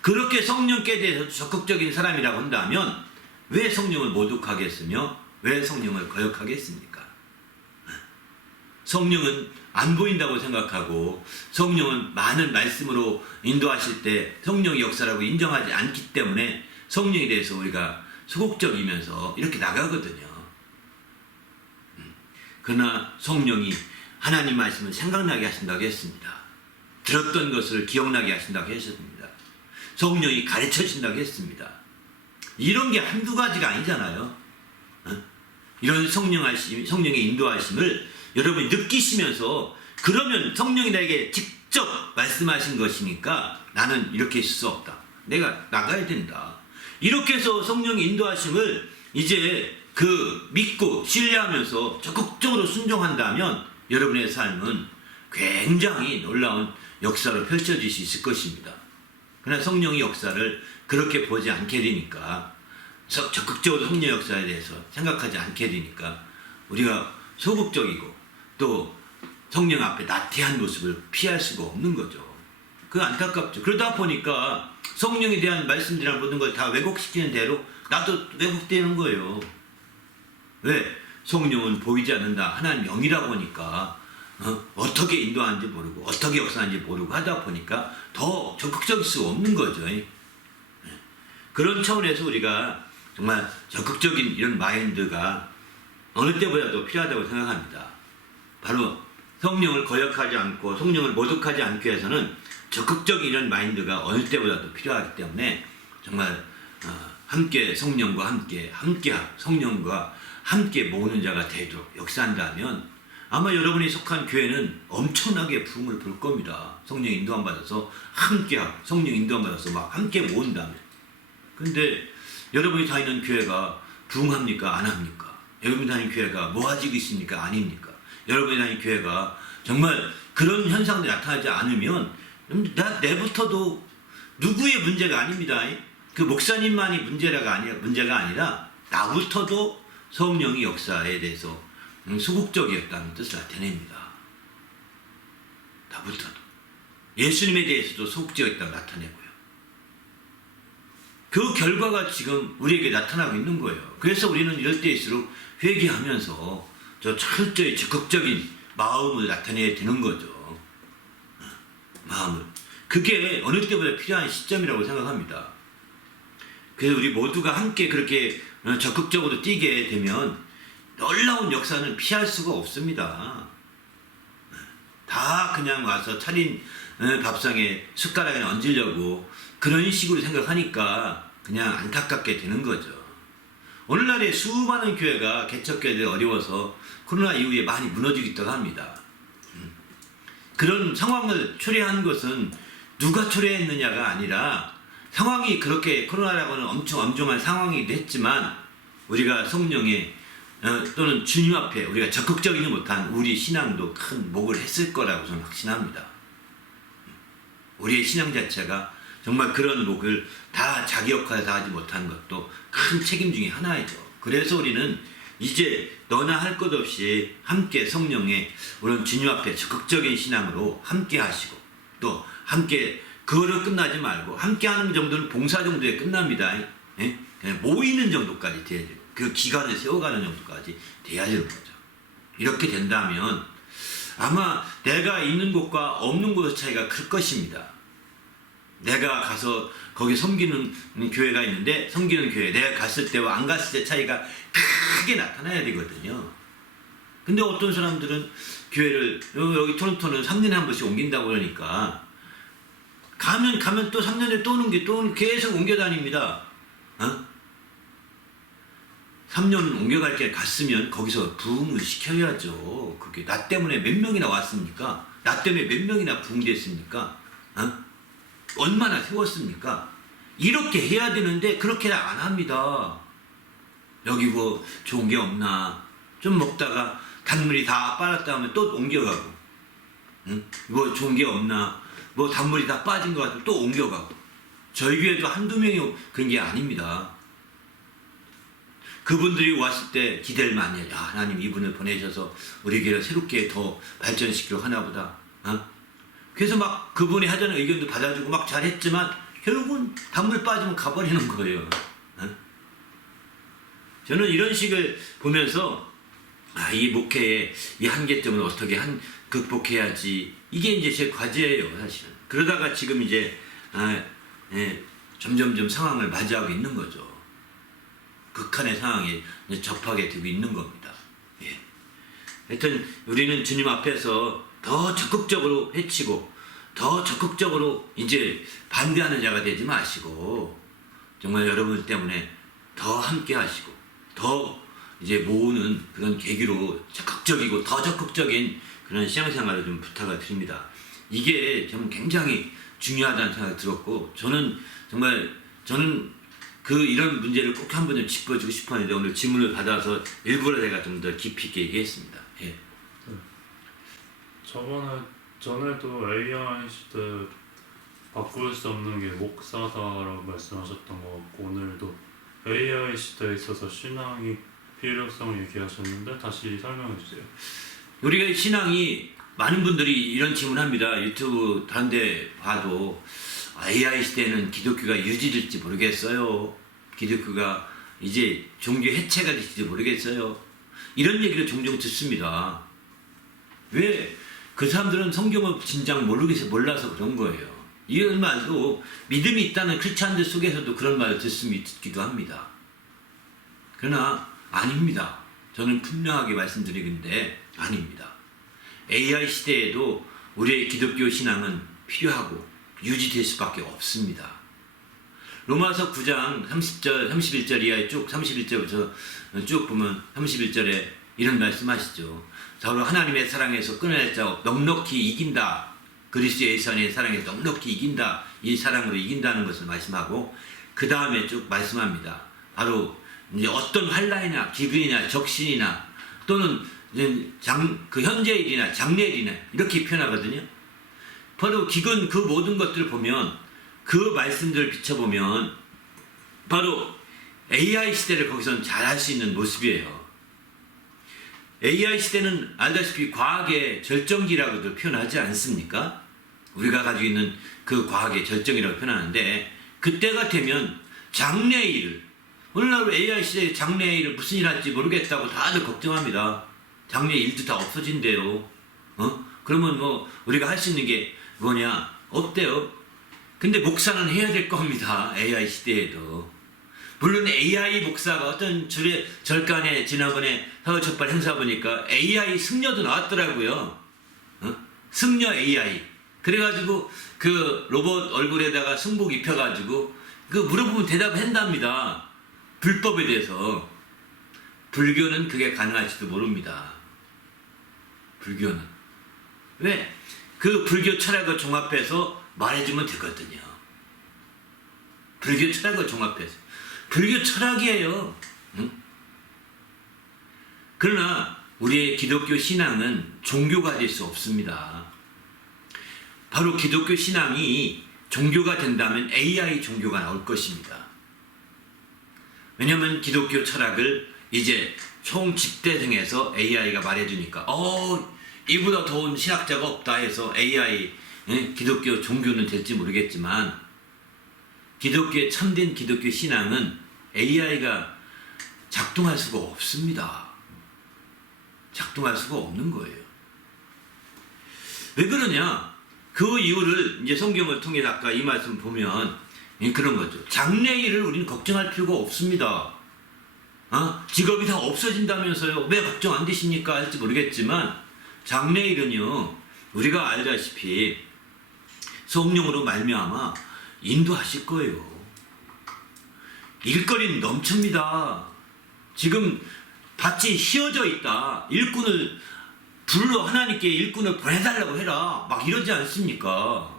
그렇게 성령께 대해서 적극적인 사람이라고 한다면 왜 성령을 모독하겠으며 왜 성령을 거역하겠습니까? 성령은 안 보인다고 생각하고 성령은 많은 말씀으로 인도하실 때 성령의 역사라고 인정하지 않기 때문에 성령에 대해서 우리가 소극적이면서 이렇게 나가거든요. 그러나 성령이 하나님 말씀을 생각나게 하신다고 했습니다. 들었던 것을 기억나게 하신다고 했습니다. 성령이 가르쳐 주신다고 했습니다. 이런 게 한두 가지가 아니잖아요. 이런 성령의 인도하심을 여러분이 느끼시면서 그러면 성령이 나에게 직접 말씀하신 것이니까 나는 이렇게 있을 수 없다. 내가 나가야 된다. 이렇게 해서 성령의 인도하심을 이제 믿고 신뢰하면서 적극적으로 순종한다면 여러분의 삶은 굉장히 놀라운 역사로 펼쳐질 수 있을 것입니다. 그러나 성령의 역사를 그렇게 보지 않게 되니까 적극적으로 성령 역사에 대해서 생각하지 않게 되니까 우리가 소극적이고 또 성령 앞에 나태한 모습을 피할 수가 없는 거죠. 그거 안타깝죠. 그러다 보니까 성령에 대한 말씀들이나 모든 걸 다 왜곡시키는 대로 나도 왜곡되는 거예요. 왜? 성령은 보이지 않는다. 하나님 영이라고 하니까 어떻게 인도하는지 모르고 어떻게 역사하는지 모르고 하다 보니까 더 적극적일 수가 없는 거죠. 그런 차원에서 우리가 정말 적극적인 이런 마인드가 어느 때보다도 필요하다고 생각합니다. 바로 성령을 거역하지 않고 성령을 모독하지 않기 위해서는 적극적인 이런 마인드가 어느 때보다도 필요하기 때문에 정말 함께 성령과 함께 성령과 함께 모으는 자가 되도록 역사한다면 아마 여러분이 속한 교회는 엄청나게 부흥을 볼 겁니다. 성령 인도함 받아서 함께하고 성령 인도함 받아서 막 함께 모은다면. 근데 여러분이 다니는 교회가 부흥합니까? 안 합니까? 여러분이 다니는 교회가 모아지고 있습니까? 아닙니까? 여러분이 다니는 교회가 정말 그런 현상들이 나타나지 않으면 내부터도 누구의 문제가 아닙니다. 그 목사님만이 문제가 아니라 나부터도 성령의 역사에 대해서 소극적이었다는 뜻을 나타냅니다. 나부터도. 예수님에 대해서도 소극적이었다고 나타내고요. 그 결과가 지금 우리에게 나타나고 있는 거예요. 그래서 우리는 이럴 때일수록 회개하면서 저 철저히 적극적인 마음을 나타내야 되는 거죠. 마음을. 그게 어느 때보다 필요한 시점이라고 생각합니다. 그래서 우리 모두가 함께 그렇게 적극적으로 뛰게 되면 놀라운 역사는 피할 수가 없습니다. 다 그냥 와서 차린 밥상에 숟가락에 얹으려고 그런 식으로 생각하니까 그냥 안타깝게 되는 거죠. 오늘날에 수많은 교회가 개척교회들이 어려워서 코로나 이후에 많이 무너지고 있다고 합니다. 그런 상황을 초래한 것은 누가 초래했느냐가 아니라 상황이 그렇게 코로나라고는 엄청 엄중한 상황이기도 했지만 우리가 성령의 또는 주님 앞에 우리가 적극적이지 못한 우리 신앙도 큰 목을 했을 거라고 저는 확신합니다. 우리의 신앙 자체가 정말 그런 목을 다 자기 역할을 다하지 못한 것도 큰 책임 중에 하나이죠. 그래서 우리는 이제 너나 할 것 없이 함께 성령의 우리 주님 앞에 적극적인 신앙으로 함께 하시고 또 함께 그거로 끝나지 말고 함께 하는 정도는 봉사 정도에 끝납니다. 예? 그냥 모이는 정도까지 돼야죠. 그 기간을 세워가는 정도까지 돼야 되는 거죠. 이렇게 된다면 아마 내가 있는 곳과 없는 곳의 차이가 클 것입니다. 내가 가서 거기 섬기는 교회가 있는데 섬기는 교회 내가 갔을 때와 안 갔을 때 차이가 크게 나타나야 되거든요. 근데 어떤 사람들은 교회를 여기 토론토는 3년에 한 번씩 옮긴다고 그러니까 가면 또 3년에 또 오는 게 또 계속 옮겨 다닙니다. 3년 옮겨갈 때 갔으면 거기서 부흥을 시켜야죠. 그게 나 때문에 몇 명이나 왔습니까? 나 때문에 몇 명이나 부흥됐습니까? 얼마나 세웠습니까? 이렇게 해야 되는데 그렇게 안 합니다. 여기 뭐 좋은 게 없나? 좀 먹다가 단물이 다 빨았다 하면 또 옮겨가고 뭐 좋은 게 없나? 뭐 단물이 다 빠진 것 같으면 또 옮겨가고 저희 교회도 한두 명이 그런 게 아닙니다. 그분들이 왔을 때 기대를 많이 해요. 하나님 이분을 보내셔서 우리 교회를 새롭게 더 발전시키려 하나보다. 그래서 막 그분이 하자는 의견도 받아주고 막 잘했지만 결국은 단물 빠지면 가버리는 거예요. 저는 이런 식을 보면서 이 목회의 이 한계점을 어떻게 극복해야지 이게 이제 제 과제예요, 사실은. 그러다가 지금 이제 점점점 상황을 맞이하고 있는 거죠. 극한의 상황에 접하게 되고 있는 겁니다. 예. 하여튼 우리는 주님 앞에서 더 적극적으로 외치고 더 적극적으로 이제 반대하는 자가 되지 마시고 정말 여러분 때문에 더 함께 하시고 더 이제 모으는 그런 계기로 적극적이고 더 적극적인 그런 신앙생활을 좀 부탁을 드립니다. 이게 저는 굉장히 중요하다는 생각이 들었고 저는 이런 문제를 꼭 한 번 좀 짚어주고 싶었는데 오늘 질문을 받아서 일부러 제가 좀 더 깊이 있게 얘기했습니다. 예. 전에도 AI 시대 바꿀 수 없는 게 목사다라고 말씀하셨던 것 같고 오늘도 AI 시대에 있어서 신앙이 필요성을 얘기하셨는데 다시 설명해 주세요. 우리가 신앙이 많은 분들이 이런 질문합니다. 유튜브 다른 데 봐도 AI 시대에는 기독교가 유지될지 모르겠어요. 기독교가 이제 종교 해체가 될지 모르겠어요. 이런 얘기를 종종 듣습니다. 왜 그 사람들은 성경을 진작 몰라서 그런 거예요. 이런 말도 믿음이 있다는 크리스찬들 속에서도 그런 말을 듣기도 합니다. 그러나 아닙니다. 저는 분명하게 말씀드리는데 아닙니다. AI 시대에도 우리의 기독교 신앙은 필요하고 유지될 수밖에 없습니다. 로마서 9장 30절, 31절 이하에 31절부터 쭉 보면 31절에 이런 말씀하시죠. 서로 하나님의 사랑에서 끊어낼 자 넉넉히 이긴다. 그리스도 예수 안의 사랑에서 넉넉히 이긴다. 이 사랑으로 이긴다는 것을 말씀하고 그 다음에 쭉 말씀합니다. 바로 이제 어떤 환난이나 기근이나 적신이나 또는 그 현재일이나 장래일이나 이렇게 표현하거든요. 바로 기근 그 모든 것들을 보면 그 말씀들을 비춰보면 바로 AI 시대를 거기서는 잘할 수 있는 모습이에요. AI 시대는 알다시피 과학의 절정기라고도 표현하지 않습니까? 우리가 가지고 있는 그 과학의 절정이라고 표현하는데 그때가 되면 장래일을 오늘날 AI 시대에 장래일을 무슨 일 할지 모르겠다고 다들 걱정합니다. 장래일도 다 없어진대요. 그러면 뭐 우리가 할 수 있는 게 뭐냐? 없대요. 근데 목사는 해야 될 겁니다. AI 시대에도. 물론 AI 목사가 어떤 절간에 지난번에 서울촛발 행사 보니까 AI 승려도 나왔더라고요. 승려 AI. 그래가지고 그 로봇 얼굴에다가 승복 입혀가지고 그 물어보면 대답한답니다. 불법에 대해서. 불교는 그게 가능할지도 모릅니다. 불교는. 왜? 그 불교 철학을 종합해서 말해주면 되거든요. 불교 철학을 종합해서. 불교 철학이에요. 응? 그러나 우리의 기독교 신앙은 종교가 될 수 없습니다. 바로 기독교 신앙이 종교가 된다면 AI 종교가 나올 것입니다. 왜냐하면 기독교 철학을 이제 총 집대성에서 AI가 말해주니까 이보다 더운 신학자가 없다 해서 AI 기독교 종교는 될지 모르겠지만 기독교의 참된 기독교 신앙은 AI가 작동할 수가 없습니다. 작동할 수가 없는 거예요. 왜 그러냐? 그 이유를 이제 성경을 통해 아까 이 말씀 보면 그런 거죠. 장래일을 우리는 걱정할 필요가 없습니다. 직업이 다 없어진다면서요. 왜 걱정 안 되십니까? 할지 모르겠지만 장래일은요. 우리가 알다시피 성령으로 말미암아 인도하실 거예요. 일거리는 넘칩니다. 지금 밭이 휘어져 있다. 일꾼을 불러 하나님께 일꾼을 보내달라고 해라. 막 이러지 않습니까?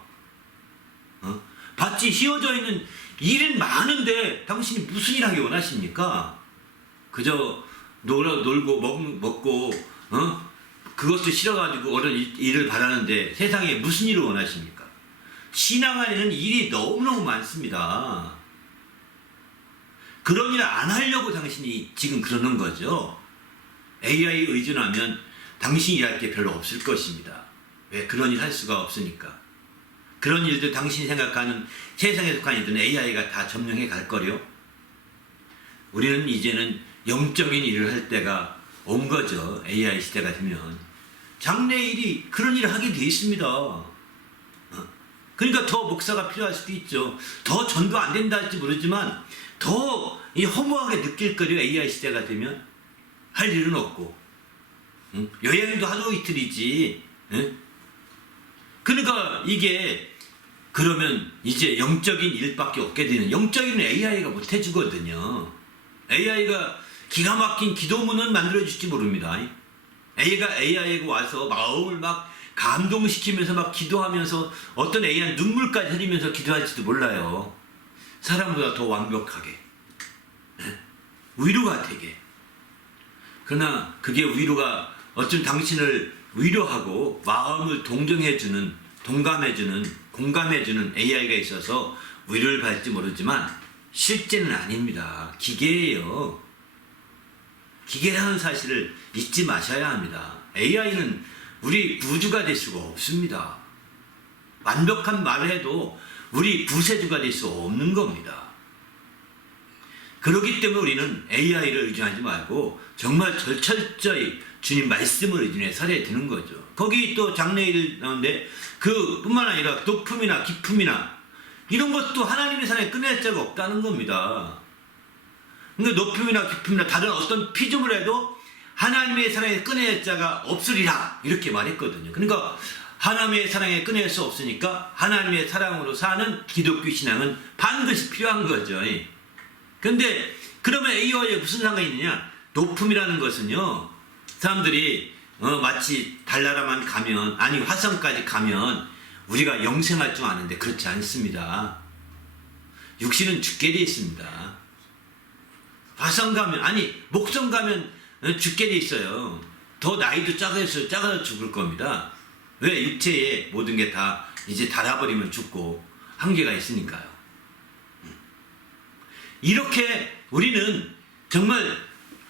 밭이 휘어져 있는 일은 많은데 당신이 무슨 일 하기 원하십니까? 그저 놀고 먹고 그것도 싫어가지고 어떤 일을 바라는데 세상에 무슨 일을 원하십니까? 신앙 안에는 일이 너무너무 많습니다. 그런 일을 안 하려고 당신이 지금 그러는 거죠. AI에 의존하면 당신이 일할 게 별로 없을 것입니다. 왜? 그런 일 할 수가 없으니까. 그런 일들 당신이 생각하는 세상에 속한 일들은 AI가 다 점령해 갈 거요. 우리는 이제는 영적인 일을 할 때가 온 거죠. AI 시대가 되면. 장래일이 그런 일을 하게 돼 있습니다. 그러니까 더 목사가 필요할 수도 있죠. 더 전도 안 된다 할지 모르지만 더 허무하게 느낄 거예요. AI 시대가 되면. 할 일은 없고. 여행도 하루 이틀이지. 그러니까 이게 그러면 이제 영적인 일밖에 없게 되는, 영적인 AI가 못 해주거든요. AI가 기가 막힌 기도문은 만들어줄지 모릅니다. AI가 와서 마음을 막 감동시키면서 막 기도하면서 어떤 AI는 눈물까지 흘리면서 기도할지도 몰라요. 사람보다 더 완벽하게. 위로가 되게. 그러나 그게 위로가 어쩜 당신을 위로하고 마음을 동정해주는, 동감해주는, 공감해주는 AI가 있어서 위로를 받을지 모르지만 실제는 아닙니다. 기계예요. 기계라는 사실을 잊지 마셔야 합니다. AI는 우리 구주가 될 수가 없습니다. 완벽한 말을 해도 우리 구세주가 될 수 없는 겁니다. 그렇기 때문에 우리는 AI를 의존하지 말고 정말 철저히 주님 말씀을 의존해 살아야 되는 거죠. 거기 또 장래일 나오는데 그뿐만 아니라 높음이나 깊음이나 이런 것도 하나님의 사랑에 끊어낼 자가 없다는 겁니다. 그러니까 높음이나 깊음이나 다른 어떤 피조물에도 하나님의 사랑에 끊어낼 자가 없으리라 이렇게 말했거든요. 그러니까 하나님의 사랑에 끊어낼 수 없으니까 하나님의 사랑으로 사는 기독교 신앙은 반드시 필요한 거죠. 그런데 그러면 AI와 무슨 상관이 있느냐? 높음이라는 것은요, 사람들이 마치 달나라만 가면, 아니 화성까지 가면 우리가 영생할 줄 아는데 그렇지 않습니다. 육신은 죽게 돼 있습니다. 화성 가면, 아니 목성 가면 죽게 돼 있어요. 더 나이도 작아서 죽을 겁니다. 왜? 육체에 모든 게 다 이제 닳아버리면 죽고 한계가 있으니까요. 이렇게 우리는 정말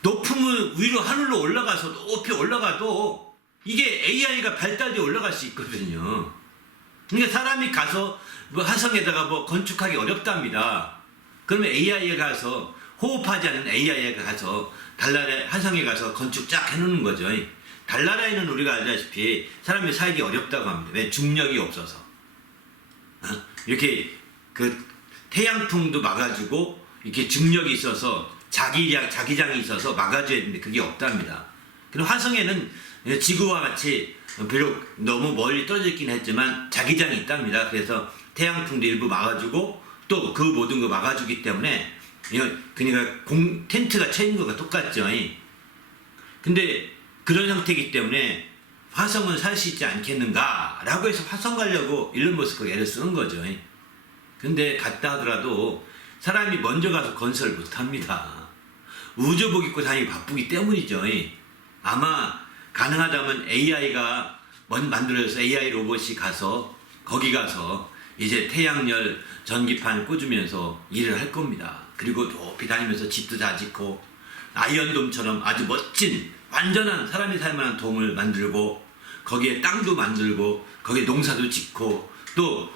높음을 위로 하늘로 올라가서 높이 올라가도 이게 AI가 발달돼 올라갈 수 있거든요. 그러니까 사람이 가서 뭐 화성에다가 뭐 건축하기 어렵답니다. 그러면 AI에 가서 호흡하지 않는 AI에 가서 달나라 화성에 가서 건축 쫙 해놓는 거죠. 달나라에는 우리가 알다시피 사람이 살기 어렵다고 합니다. 왜? 중력이 없어서. 이렇게 그 태양풍도 막아주고 이렇게 중력이 있어서 자기장이 있어서 막아줘야 되는데 그게 없답니다. 그럼 화성에는 지구와 같이 비록 너무 멀리 떨어져 있긴 했지만 자기장이 있답니다. 그래서 태양풍도 일부 막아주고 또 그 모든 거 막아주기 때문에 그러니까 텐트가 쳐있는 것과 똑같죠. 근데 그런 상태이기 때문에 화성은 살 수 있지 않겠는가 라고 해서 화성 가려고 일론 머스크가 애를 쓰는 거죠. 근데 갔다 하더라도 사람이 먼저 가서 건설 못합니다. 우주복 입고 다니기 바쁘기 때문이죠. 아마 가능하다면 AI가 만들어져서 AI 로봇이 가서 거기 가서 이제 태양열 전기판을 꽂으면서 일을 할 겁니다. 그리고 높이 다니면서 집도 다 짓고 아이언돔처럼 아주 멋진 완전한 사람이 살 만한 돔을 만들고 거기에 땅도 만들고 거기에 농사도 짓고 또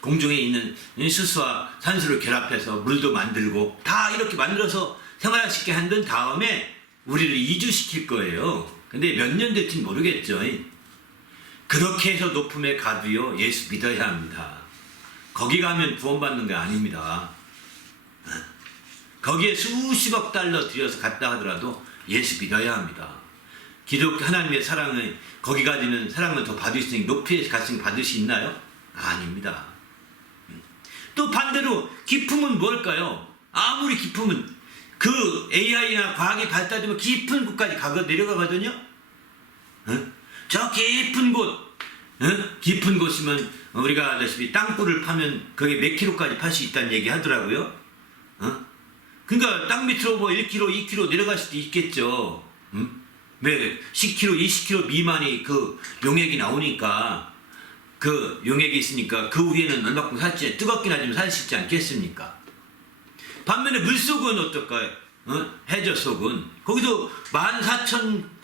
공중에 있는 수수와 산수를 결합해서 물도 만들고 다 이렇게 만들어서 생활할 수 있게 한든 다음에 우리를 이주시킬 거예요. 근데 몇 년 될지 모르겠죠. 그렇게 해서 높음에 가도요, 예수 믿어야 합니다. 거기 가면 구원받는 게 아닙니다. 거기에 수십억 달러 들여서 갔다 하더라도 예수 믿어야 합니다. 기독 하나님의 사랑을 거기 가지는 사랑을 더 받을 수 있는 높이 가슴 받을 수 있나요? 아닙니다. 또 반대로 깊음은 뭘까요? 아무리 깊음은 그 AI나 과학이 발달되면 깊은 곳까지 내려가거든요. 저 깊은 곳, 깊은 곳이면 우리가 알다시피 땅굴을 파면 그게 몇 킬로까지 팔 수 있다는 얘기 하더라고요. 그러니까 땅 밑으로 뭐 1km, 2km 내려갈 수도 있겠죠. 왜 10km, 20km 미만이 그 용액이 나오니까 그 용액이 있으니까 그 위에는 얼마큼 살지 뜨겁긴 하지만 살 수 있지 않겠습니까? 반면에 물속은 어떨까요? 해저 속은 거기도 14,000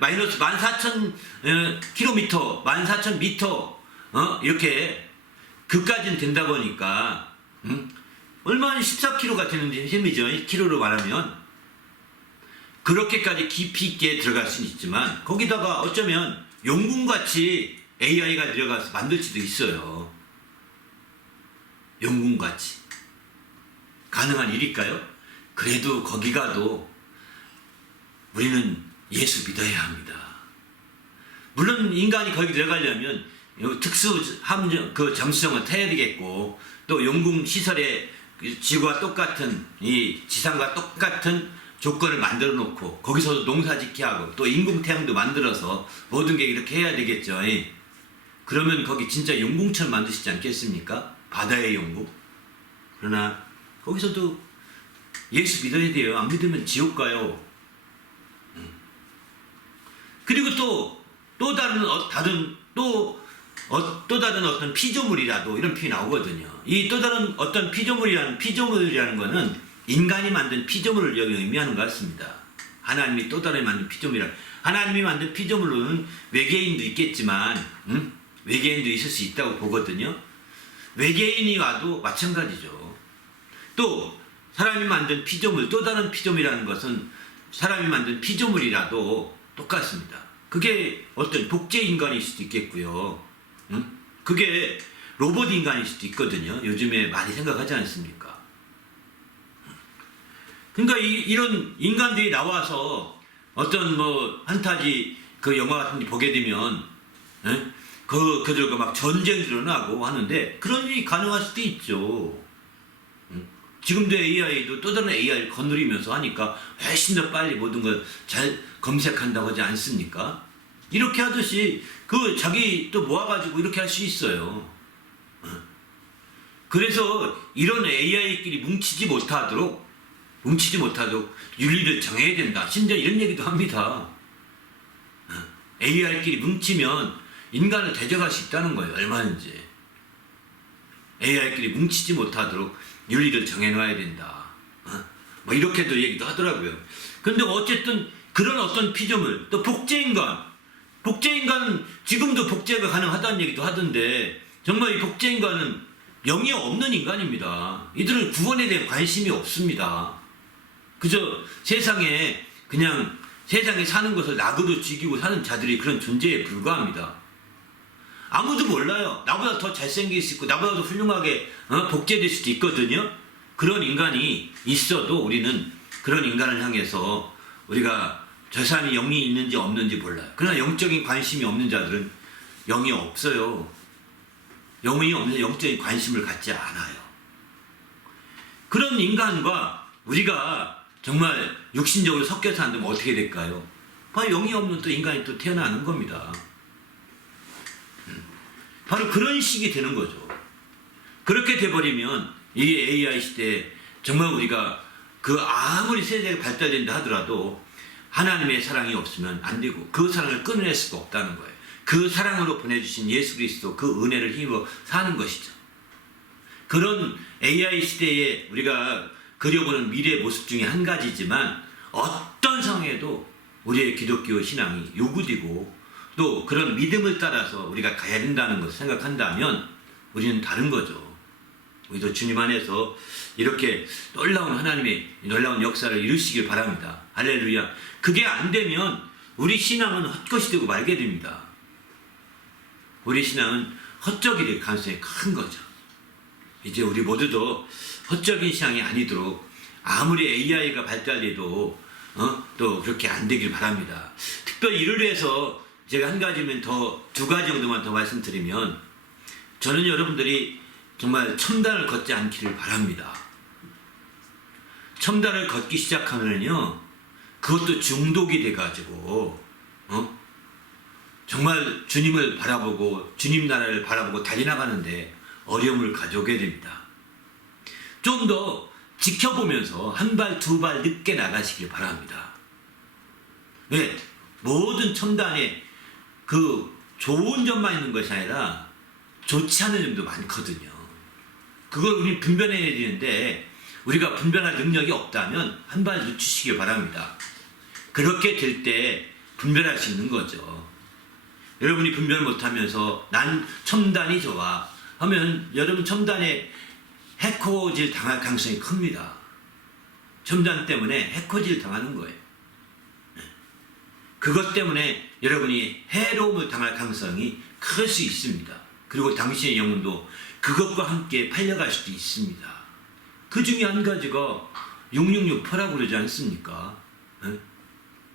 마이너스 14,000km, 14,000m 이렇게 그까지는 된다 보니까 얼마나 14km가 되는지 셈이죠. 킬로로 말하면 그렇게까지 깊이 있게 들어갈 수는 있지만 거기다가 어쩌면 용궁같이 AI가 들어가서 만들 수도 있어요. 용궁같이 가능한 일일까요? 그래도 거기 가도 우리는 예수 믿어야 합니다. 물론 인간이 거기 들어가려면 특수 함정 그 잠수정을 타야 되겠고 또 용궁 시설에 지구와 똑같은 이 지상과 똑같은 조건을 만들어 놓고 거기서도 농사 짓게 하고 또 인공 태양도 만들어서 모든 게 이렇게 해야 되겠죠. 그러면 거기 진짜 용궁처럼 만드시지 않겠습니까? 바다의 용궁. 그러나 거기서도 예수 믿어야 돼요. 안 믿으면 지옥 가요. 그리고 또 다른 어떤 피조물이라도 이런 표현이 나오거든요. 이 또 다른 어떤 피조물이라는 거는 인간이 만든 피조물을 여기 의미하는 것 같습니다. 하나님이 또 다른 만든 피조물이라. 하나님이 만든 피조물로는 외계인도 있겠지만, 외계인도 있을 수 있다고 보거든요. 외계인이 와도 마찬가지죠. 또 사람이 만든 피조물, 또 다른 피조물이라는 것은 사람이 만든 피조물이라도 똑같습니다. 그게 어떤 복제 인간일 수도 있겠고요. 응? 그게 로봇 인간일 수도 있거든요. 요즘에 많이 생각하지 않습니까? 그러니까 이런 인간들이 나와서 어떤 뭐 판타지 그 영화 같은 데 보게 되면 그들과 막 전쟁이 일어나고 하는데 그런 일이 가능할 수도 있죠. 지금도 AI도 또 다른 AI를 거느리면서 하니까 훨씬 더 빨리 모든 걸 잘 검색한다고 하지 않습니까? 이렇게 하듯이 그 자기 또 모아가지고 이렇게 할 수 있어요. 그래서 이런 AI끼리 뭉치지 못하도록 윤리를 정해야 된다. 심지어 이런 얘기도 합니다. AI끼리 뭉치면 인간을 대적할 수 있다는 거예요. 얼마든지. AI끼리 뭉치지 못하도록 윤리를 정해놔야 된다. 뭐 이렇게도 얘기도 하더라고요. 근데 어쨌든 그런 어떤 피조물, 또 복제인간은 지금도 복제가 가능하다는 얘기도 하던데 정말 이 복제인간은 영이 없는 인간입니다. 이들은 구원에 대한 관심이 없습니다. 그저 세상에 그냥 세상에 사는 것을 낙으로 즐기고 사는 자들이 그런 존재에 불과합니다. 아무도 몰라요. 나보다 더 잘생길 수 있고 나보다 더 훌륭하게 복제될 수도 있거든요. 그런 인간이 있어도 우리는 그런 인간을 향해서 우리가 저 사람이 영이 있는지 없는지 몰라요. 그러나 영적인 관심이 없는 자들은 영이 없어요. 영이 없는 영적인 관심을 갖지 않아요. 그런 인간과 우리가 정말 육신적으로 섞여서 한다면 어떻게 될까요? 바로 영이 없는 또 인간이 또 태어나는 겁니다. 바로 그런 식이 되는 거죠. 그렇게 돼버리면 이 AI 시대에 정말 우리가 그 아무리 세대가 발달된다 하더라도 하나님의 사랑이 없으면 안 되고 그 사랑을 끊어낼 수가 없다는 거예요. 그 사랑으로 보내주신 예수 그리스도 그 은혜를 힘입어 사는 것이죠. 그런 AI 시대에 우리가 그려보는 미래의 모습 중에 한 가지지만 어떤 상황에도 우리의 기독교 신앙이 요구되고 또 그런 믿음을 따라서 우리가 가야 된다는 것을 생각한다면 우리는 다른 거죠. 우리도 주님 안에서 이렇게 놀라운 하나님의 놀라운 역사를 이루시길 바랍니다. 할렐루야. 그게 안 되면 우리 신앙은 헛것이 되고 말게 됩니다. 우리 신앙은 헛적이 될 가능성이 큰 거죠. 이제 우리 모두도 헛적인 신앙이 아니도록 아무리 AI가 발달해도 또 그렇게 안 되길 바랍니다. 특별히 이를 위해서 제가 한 가지면 두 가지 정도만 더 말씀드리면 저는 여러분들이 정말 첨단을 걷지 않기를 바랍니다. 첨단을 걷기 시작하면요 그것도 중독이 돼가지고 정말 주님을 바라보고 주님 나라를 바라보고 달려나가는데 어려움을 가져오게 됩니다. 좀 더 지켜보면서 한 발 두 발 늦게 나가시길 바랍니다. 왜? 모든 첨단에 그 좋은 점만 있는 것이 아니라 좋지 않은 점도 많거든요. 그걸 우리 분별해야 되는데 우리가 분별할 능력이 없다면 한 발 늦추시길 바랍니다. 그렇게 될 때 분별할 수 있는 거죠. 여러분이 분별 못하면서 난 첨단이 좋아 하면 여러분 첨단에 해코질 당할 가능성이 큽니다. 첨단 때문에 해코질 당하는 거예요. 그것 때문에 여러분이 해로움을 당할 가능성이 클 수 있습니다. 그리고 당신의 영혼도 그것과 함께 팔려갈 수도 있습니다. 그 중에 한 가지가 666%라고 그러지 않습니까?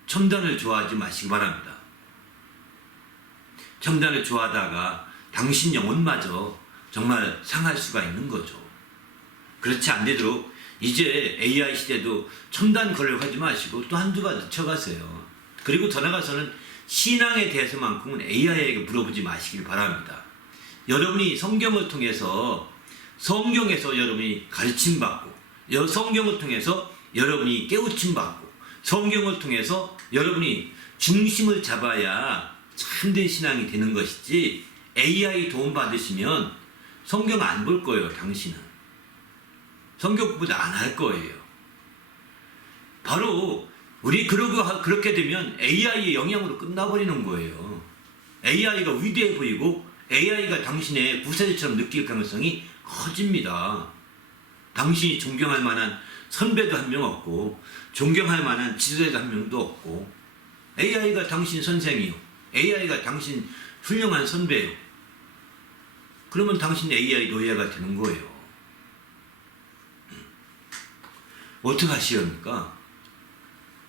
첨단을 좋아하지 마시기 바랍니다. 첨단을 좋아하다가 당신 영혼마저 정말 상할 수가 있는 거죠. 그렇지 않되도록 이제 AI 시대도 첨단 권력하지 마시고 또 한두 발 늦춰가세요. 그리고 더 나아가서는 신앙에 대해서만큼은 AI에게 물어보지 마시길 바랍니다. 여러분이 성경을 통해서 성경에서 여러분이 가르침받고 성경을 통해서 여러분이 깨우침받고 성경을 통해서 여러분이 중심을 잡아야 참된 신앙이 되는 것이지 AI 도움 받으시면 성경 안 볼 거예요. 당신은 성경 공부도 안 할 거예요. 바로 우리 그렇게 되면 AI의 영향으로 끝나버리는 거예요. AI가 위대해 보이고 AI가 당신의 구세주처럼 느낄 가능성이 커집니다. 당신이 존경할 만한 선배도 한 명 없고 존경할 만한 지도자도 한 명도 없고 AI가 당신 선생이요. AI가 당신 훌륭한 선배요. 그러면 당신 AI 노예가 되는 거예요. 어떻게 하시렵니까?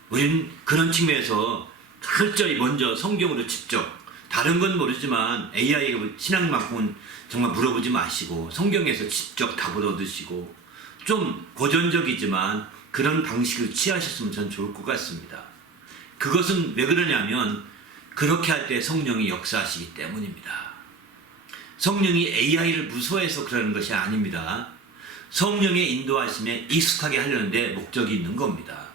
우리는 그런 측면에서 철저히 먼저 성경으로 직접 다른 건 모르지만 AI가 신앙만큼은 정말 물어보지 마시고 성경에서 직접 답을 얻으시고 좀 고전적이지만 그런 방식을 취하셨으면 전 좋을 것 같습니다. 그것은 왜 그러냐면 그렇게 할 때 성령이 역사하시기 때문입니다. 성령이 AI를 무서워해서 그러는 것이 아닙니다. 성령의 인도하심에 익숙하게 하려는데 목적이 있는 겁니다.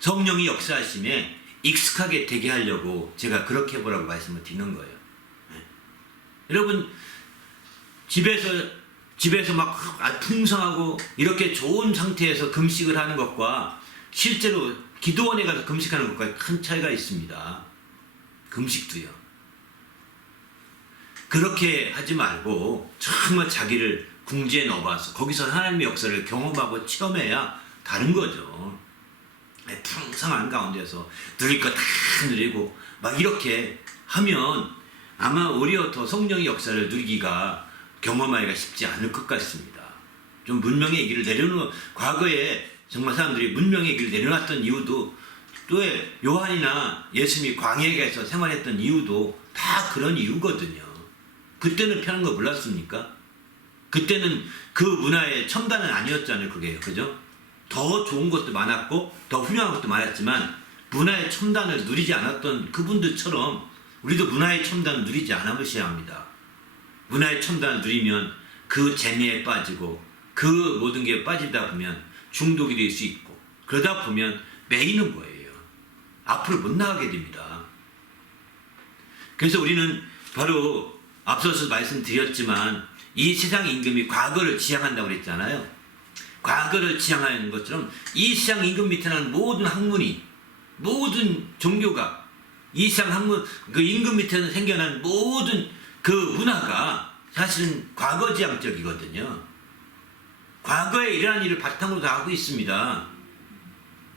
성령이 역사하심에 익숙하게 되게 하려고 제가 그렇게 해보라고 말씀을 드리는 거예요. 네. 여러분 집에서 막 풍성하고 이렇게 좋은 상태에서 금식을 하는 것과 실제로 기도원에 가서 금식하는 것과 큰 차이가 있습니다. 금식도요. 그렇게 하지 말고 정말 자기를 궁지에 넣어봐서 거기서 하나님의 역사를 경험하고 체험해야 다른 거죠. 풍성한 가운데서 누릴 거 다 누리고 막 이렇게 하면 아마 오히려 더 성령의 역사를 누리기가 경험하기가 쉽지 않을 것 같습니다. 좀 문명의 얘기를 내려놓은 과거에 정말 사람들이 문명의 얘기를 내려놨던 이유도 또 요한이나 예수님이 광야에 가서 생활했던 이유도 다 그런 이유거든요. 그때는 편한 거 몰랐습니까? 그때는 그 문화의 첨단은 아니었잖아요. 그게요. 그죠? 더 좋은 것도 많았고 더 훌륭한 것도 많았지만 문화의 첨단을 누리지 않았던 그분들처럼 우리도 문화의 첨단을 누리지 않으셔야 합니다. 문화의 첨단을 누리면 그 재미에 빠지고 그 모든 게 빠지다 보면 중독이 될 수 있고 그러다 보면 매이는 거예요. 앞으로 못 나가게 됩니다. 그래서 우리는 바로 앞서서 말씀드렸지만 이 세상 임금이 과거를 지향한다고 그랬잖아요. 과거를 지향하는 것처럼 이 세상 임금 밑에 나는 모든 학문이 모든 종교가 이 세상 학문 그 임금 밑에서 생겨난 모든 그 문화가 사실은 과거지향적이거든요. 과거에 이러한 일을 바탕으로 다 하고 있습니다.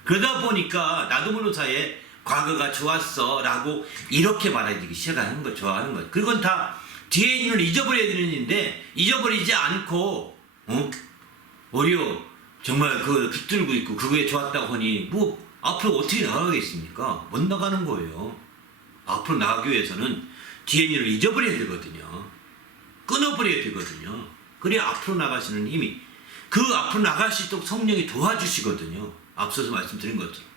그러다 보니까 나도 모르는 사이에 과거가 좋았어 라고 이렇게 말하기 시작하는 거 좋아하는 거예요. 그건 다 뒤에 있는 걸 잊어버려야 되는 일인데 잊어버리지 않고 오히려 정말 그걸 붙들고 있고 그게 좋았다고 하니 뭐 앞으로 어떻게 나가겠습니까? 못 나가는 거예요. 앞으로 나가기 위해서는 뒤에 있는 걸 잊어버려야 되거든요. 끊어버려야 되거든요. 그래야 앞으로 나가시는 힘이 그 앞으로 나갈 수 있도록 성령이 도와주시거든요. 앞서서 말씀드린 것처럼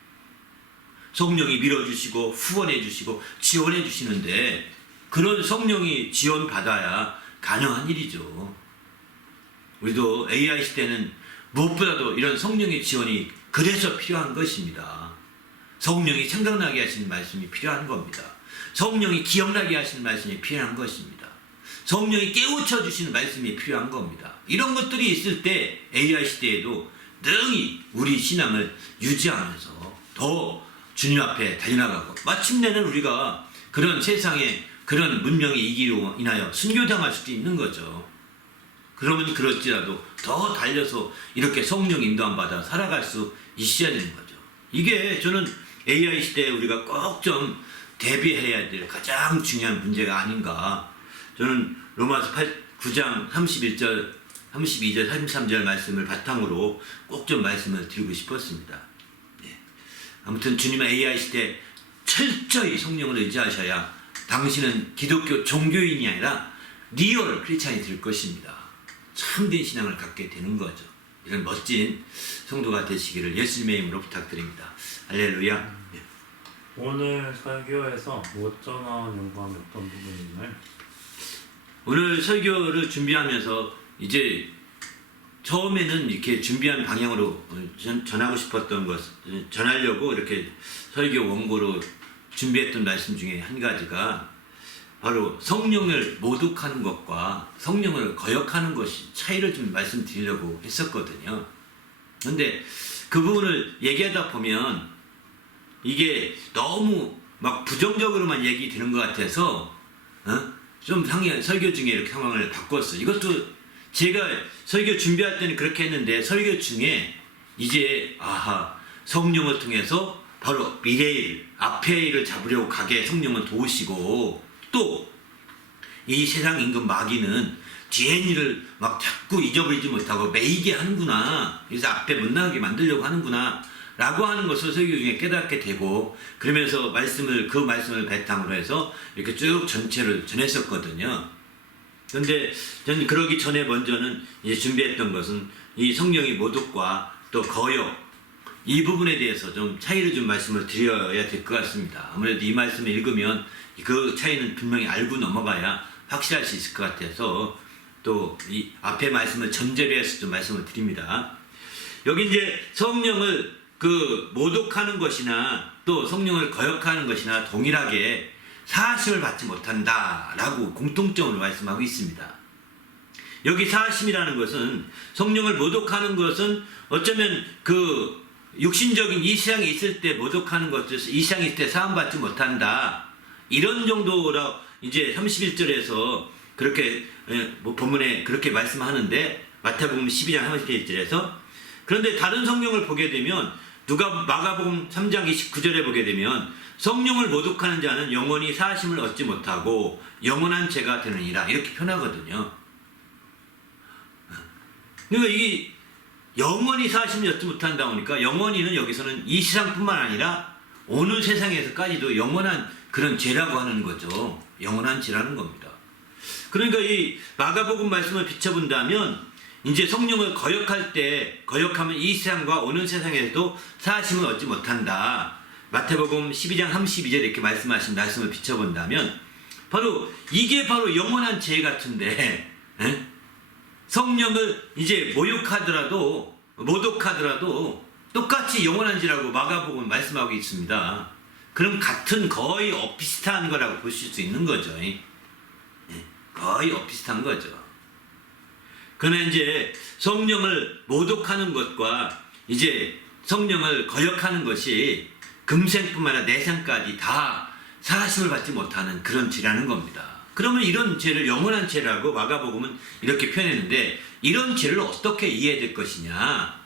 성령이 밀어주시고 후원해주시고 지원해주시는데 그런 성령이 지원받아야 가능한 일이죠. 우리도 AI 시대는 무엇보다도 이런 성령의 지원이 그래서 필요한 것입니다. 성령이 생각나게 하시는 말씀이 필요한 겁니다. 성령이 기억나게 하시는 말씀이 필요한 것입니다. 성령이 깨우쳐 주시는 말씀이 필요한 겁니다. 이런 것들이 있을 때 AI 시대에도 능히 우리 신앙을 유지하면서 더 주님 앞에 달려나가고 마침내는 우리가 그런 세상에 그런 문명의 이기로 인하여 순교당할 수도 있는 거죠. 그러면 그럴지라도 더 달려서 이렇게 성령 인도함 받아 살아갈 수 있어야 되는 거죠. 이게 저는 AI 시대에 우리가 꼭 좀 대비해야 될 가장 중요한 문제가 아닌가. 저는 로마서 9장 31절, 32절, 33절 말씀을 바탕으로 꼭 좀 말씀을 드리고 싶었습니다. 네. 아무튼 주님의 AI 시대 철저히 성령을 의지하셔야 당신은 기독교 종교인이 아니라 리얼 크리스찬이 될 것입니다. 참된 신앙을 갖게 되는 거죠. 이런 멋진 성도가 되시기를 예수님의 이름으로 부탁드립니다. 할렐루야. 네. 오늘 설교에서 못 전한 영감이 어떤 부분이 있나요? 오늘 설교를 준비하면서 이제 처음에는 이렇게 준비한 방향으로 전하고 싶었던 것, 전하려고 이렇게 설교 원고로 준비했던 말씀 중에 한 가지가 바로 성령을 모독하는 것과 성령을 거역하는 것이 차이를 좀 말씀드리려고 했었거든요. 그런데 그 부분을 얘기하다 보면 이게 너무 막 부정적으로만 얘기 되는 것 같아서 좀 설교 중에 이렇게 상황을 바꿨어. 이것도 제가 설교 준비할 때는 그렇게 했는데 설교 중에 이제 성령을 통해서 바로 미래의 일, 앞의 일을 잡으려고 가게 성령은 도우시고 또 이 세상 임금 마귀는 뒤의 일을 막 자꾸 잊어버리지 못하고 매이게 하는구나. 그래서 앞에 못 나가게 만들려고 하는구나. 라고 하는 것을 설교 중에 깨닫게 되고 그러면서 그 말씀을 바탕으로 해서 이렇게 쭉 전체를 전했었거든요. 그런데 저는 그러기 전에 먼저는 이제 준비했던 것은 이 성령의 모독과 또 거역 이 부분에 대해서 좀 차이를 좀 말씀을 드려야 될 것 같습니다. 아무래도 이 말씀을 읽으면 그 차이는 분명히 알고 넘어가야 확실할 수 있을 것 같아서 또 이 앞에 말씀을 전제로 해서 좀 말씀을 드립니다. 여기 이제 성령을 모독하는 것이나 또 성령을 거역하는 것이나 동일하게 사심을 받지 못한다라고 공통점으로 말씀하고 있습니다. 여기 사심이라는 것은 성령을 모독하는 것은 어쩌면 육신적인 이 세상에 있을 때 모독하는 것을 이 세상에 있을 때 사함받지 못한다. 이런 정도로 이제 31절에서 그렇게 본문에 그렇게 말씀하는데 마태복음 12장 31절에서 그런데 다른 성경을 보게 되면 마가복음 3장 29절에 보게 되면 성령을 모독하는 자는 영원히 사심을 얻지 못하고 영원한 죄가 되느니라 이렇게 표현하거든요. 그러니까 이게 영원히 사심을 얻지 못한다 보니까 영원히는 여기서는 이 세상뿐만 아니라 어느 세상에서까지도 영원한 그런 죄라고 하는 거죠. 영원한 죄라는 겁니다. 그러니까 이 마가복음 말씀을 비춰본다면 이제 성령을 거역하면 이 세상과 어느 세상에서도 사심을 얻지 못한다. 마태복음 12장 32절에 이렇게 말씀하신 말씀을 비춰본다면 이게 바로 영원한 죄 같은데 성령을 이제 모독하더라도 똑같이 영원한 죄라고 마가복음 말씀하고 있습니다. 그럼 거의 비슷한 거라고 보실 수 있는 거죠. 거의 비슷한 거죠. 그러나 이제 성령을 모독하는 것과 이제 성령을 거역하는 것이 금생뿐만 아니라 내생까지 다 사심을 받지 못하는 그런 죄라는 겁니다. 그러면 이런 죄를 영원한 죄라고 마가복음은 이렇게 표현했는데 이런 죄를 어떻게 이해해야 될 것이냐.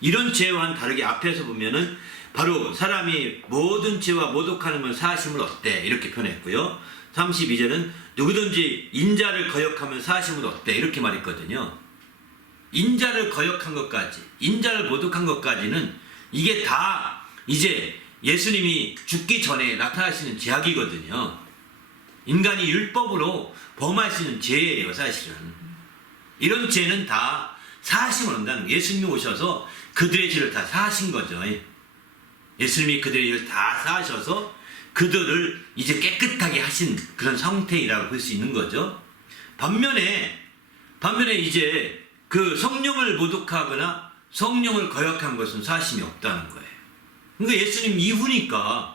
이런 죄와는 다르게 앞에서 보면은 바로 사람이 모든 죄와 모독하는 건 사심을 얻대 이렇게 표현했고요. 32절은 누구든지 인자를 거역하면 사심을 얻대 이렇게 말했거든요. 인자를 거역한 것까지 인자를 모독한 것까지는 이게 다 이제 예수님이 죽기 전에 나타나시는 죄악이거든요. 인간이 율법으로 범할 수 있는 죄예요. 사실은 이런 죄는 다 사심을 얻는다는 거예요. 예수님이 오셔서 그들의 죄를 다 사하신 거죠. 예수님이 그들의 죄를 다 사하셔서 그들을 이제 깨끗하게 하신 그런 상태이라고 볼 수 있는 거죠. 반면에 이제 성령을 모독하거나 성령을 거역한 것은 사심이 없다는 거예요. 그러니까 예수님 이후니까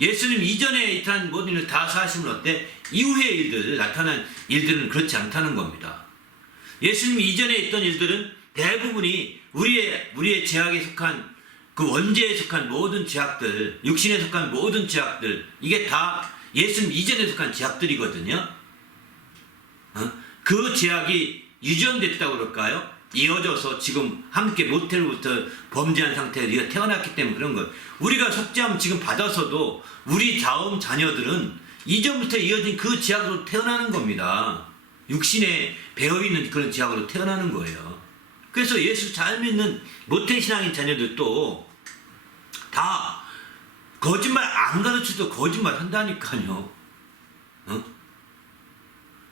예수님 이전에 나타난 모든 일을 다 사심을 얻되 이후의 일들 나타난 일들은 그렇지 않다는 겁니다. 예수님 이전에 있던 일들은 대부분이 우리의 죄악에 속한 원죄에 속한 모든 죄악들, 육신에 속한 모든 죄악들, 이게 다 예수님 이전에 속한 죄악들이거든요. 그 죄악이 유전됐다고 그럴까요? 이어져서 지금 함께 모태로부터 범죄한 상태에서 우리가 태어났기 때문에 그런 것. 우리가 속죄함 지금 받아서도 우리 다음 자녀들은 이전부터 이어진 그 죄악으로 태어나는 겁니다. 육신에 배어있는 그런 죄악으로 태어나는 거예요. 그래서 예수 잘 믿는 모태신앙인 자녀들도 다 거짓말 안 가르쳐도 거짓말 한다니까요.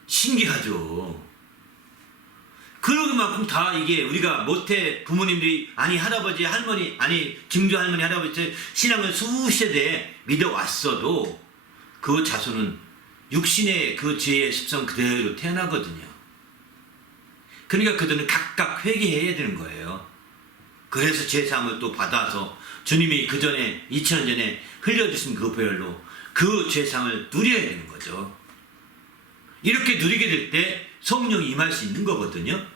신기하죠. 그러기만큼 다 이게 우리가 모태 부모님들이 할아버지 할머니 증조 할머니 할아버지 신앙을 수세대 믿어왔어도 그 자손은 육신의 그 죄의 습성 그대로 태어나거든요. 그러니까 그들은 각각 회개해야 되는 거예요. 그래서 죄사함을 또 받아서 주님이 그 전에 2000년 전에 흘려주신 그 보혈로 그 죄사함을 누려야 되는 거죠. 이렇게 누리게 될 때 성령이 임할 수 있는 거거든요.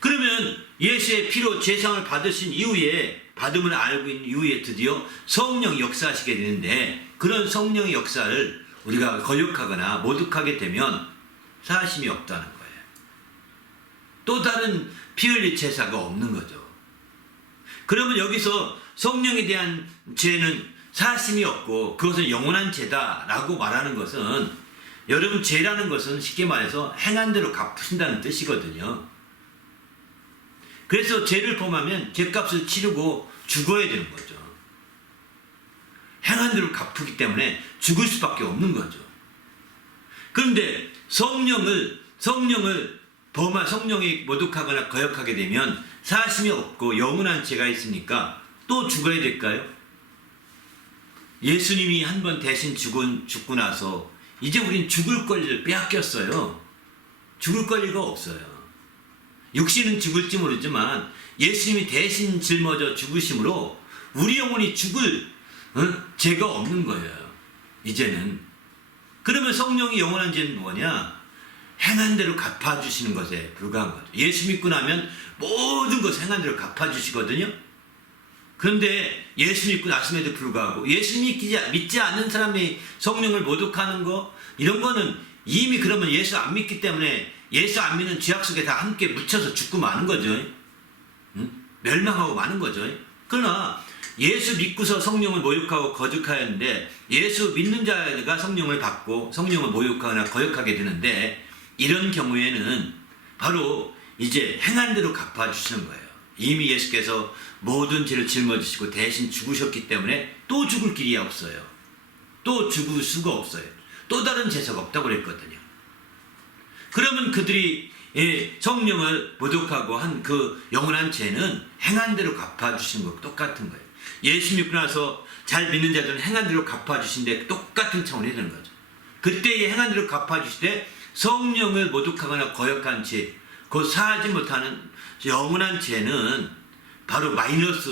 그러면 예수의 피로 죄상을 받으신 이후에 받음을 알고 있는 이후에 드디어 성령이 역사하시게 되는데 그런 성령의 역사를 우리가 거역하거나 모독하게 되면 사심이 없다는 거예요. 또 다른 피 흘릴 제사가 없는 거죠. 그러면 여기서 성령에 대한 죄는 사심이 없고 그것은 영원한 죄다라고 말하는 것은, 여러분 죄라는 것은 쉽게 말해서 행한 대로 갚으신다는 뜻이거든요. 그래서 죄를 범하면 죄값을 치르고 죽어야 되는 거죠. 행한 대로 갚기 때문에 죽을 수밖에 없는 거죠. 그런데 성령을 성령이 모독하거나 거역하게 되면 사심이 없고 영원한 죄가 있으니까 또 죽어야 될까요? 예수님이 한 번 대신 죽고 나서 이제 우린 죽을 권리를 빼앗겼어요. 죽을 권리가 없어요. 육신은 죽을지 모르지만 예수님이 대신 짊어져 죽으심으로 우리 영혼이 죽을 죄가 없는 거예요. 이제는. 그러면 성령이 영원한 죄는 뭐냐? 행한 대로 갚아주시는 것에 불과한 거죠. 예수 믿고 나면 모든 것을 행한 대로 갚아주시거든요. 그런데 예수 믿고 났음에도 불구하고 예수 믿지 않는 사람이 성령을 모독하는 거, 이런 거는 이미 그러면 예수 안 믿기 때문에 예수 안 믿는 죄악 속에 다 함께 묻혀서 죽고 마는 거죠. 멸망하고 마는 거죠. 그러나 예수 믿고서 성령을 모욕하고 거역하였는데, 예수 믿는 자가 성령을 받고 성령을 모욕하거나 거역하게 되는데, 이런 경우에는 바로 이제 행한 대로 갚아주시는 거예요. 이미 예수께서 모든 죄를 짊어지시고 대신 죽으셨기 때문에 또 죽을 길이 없어요. 또 죽을 수가 없어요. 또 다른 제사가 없다고 그랬거든요. 그러면 그들이 성령을 모독하고 한 그 영원한 죄는 행한 대로 갚아주시는 것과 똑같은 거예요. 예수 믿고 나서 잘 믿는 자들은 행한 대로 갚아주신데 똑같은 차원이 되는 거죠. 그때의 행한 대로 갚아주시되 성령을 모독하거나 거역한 죄, 그 사하지 못하는 영원한 죄는 바로 마이너스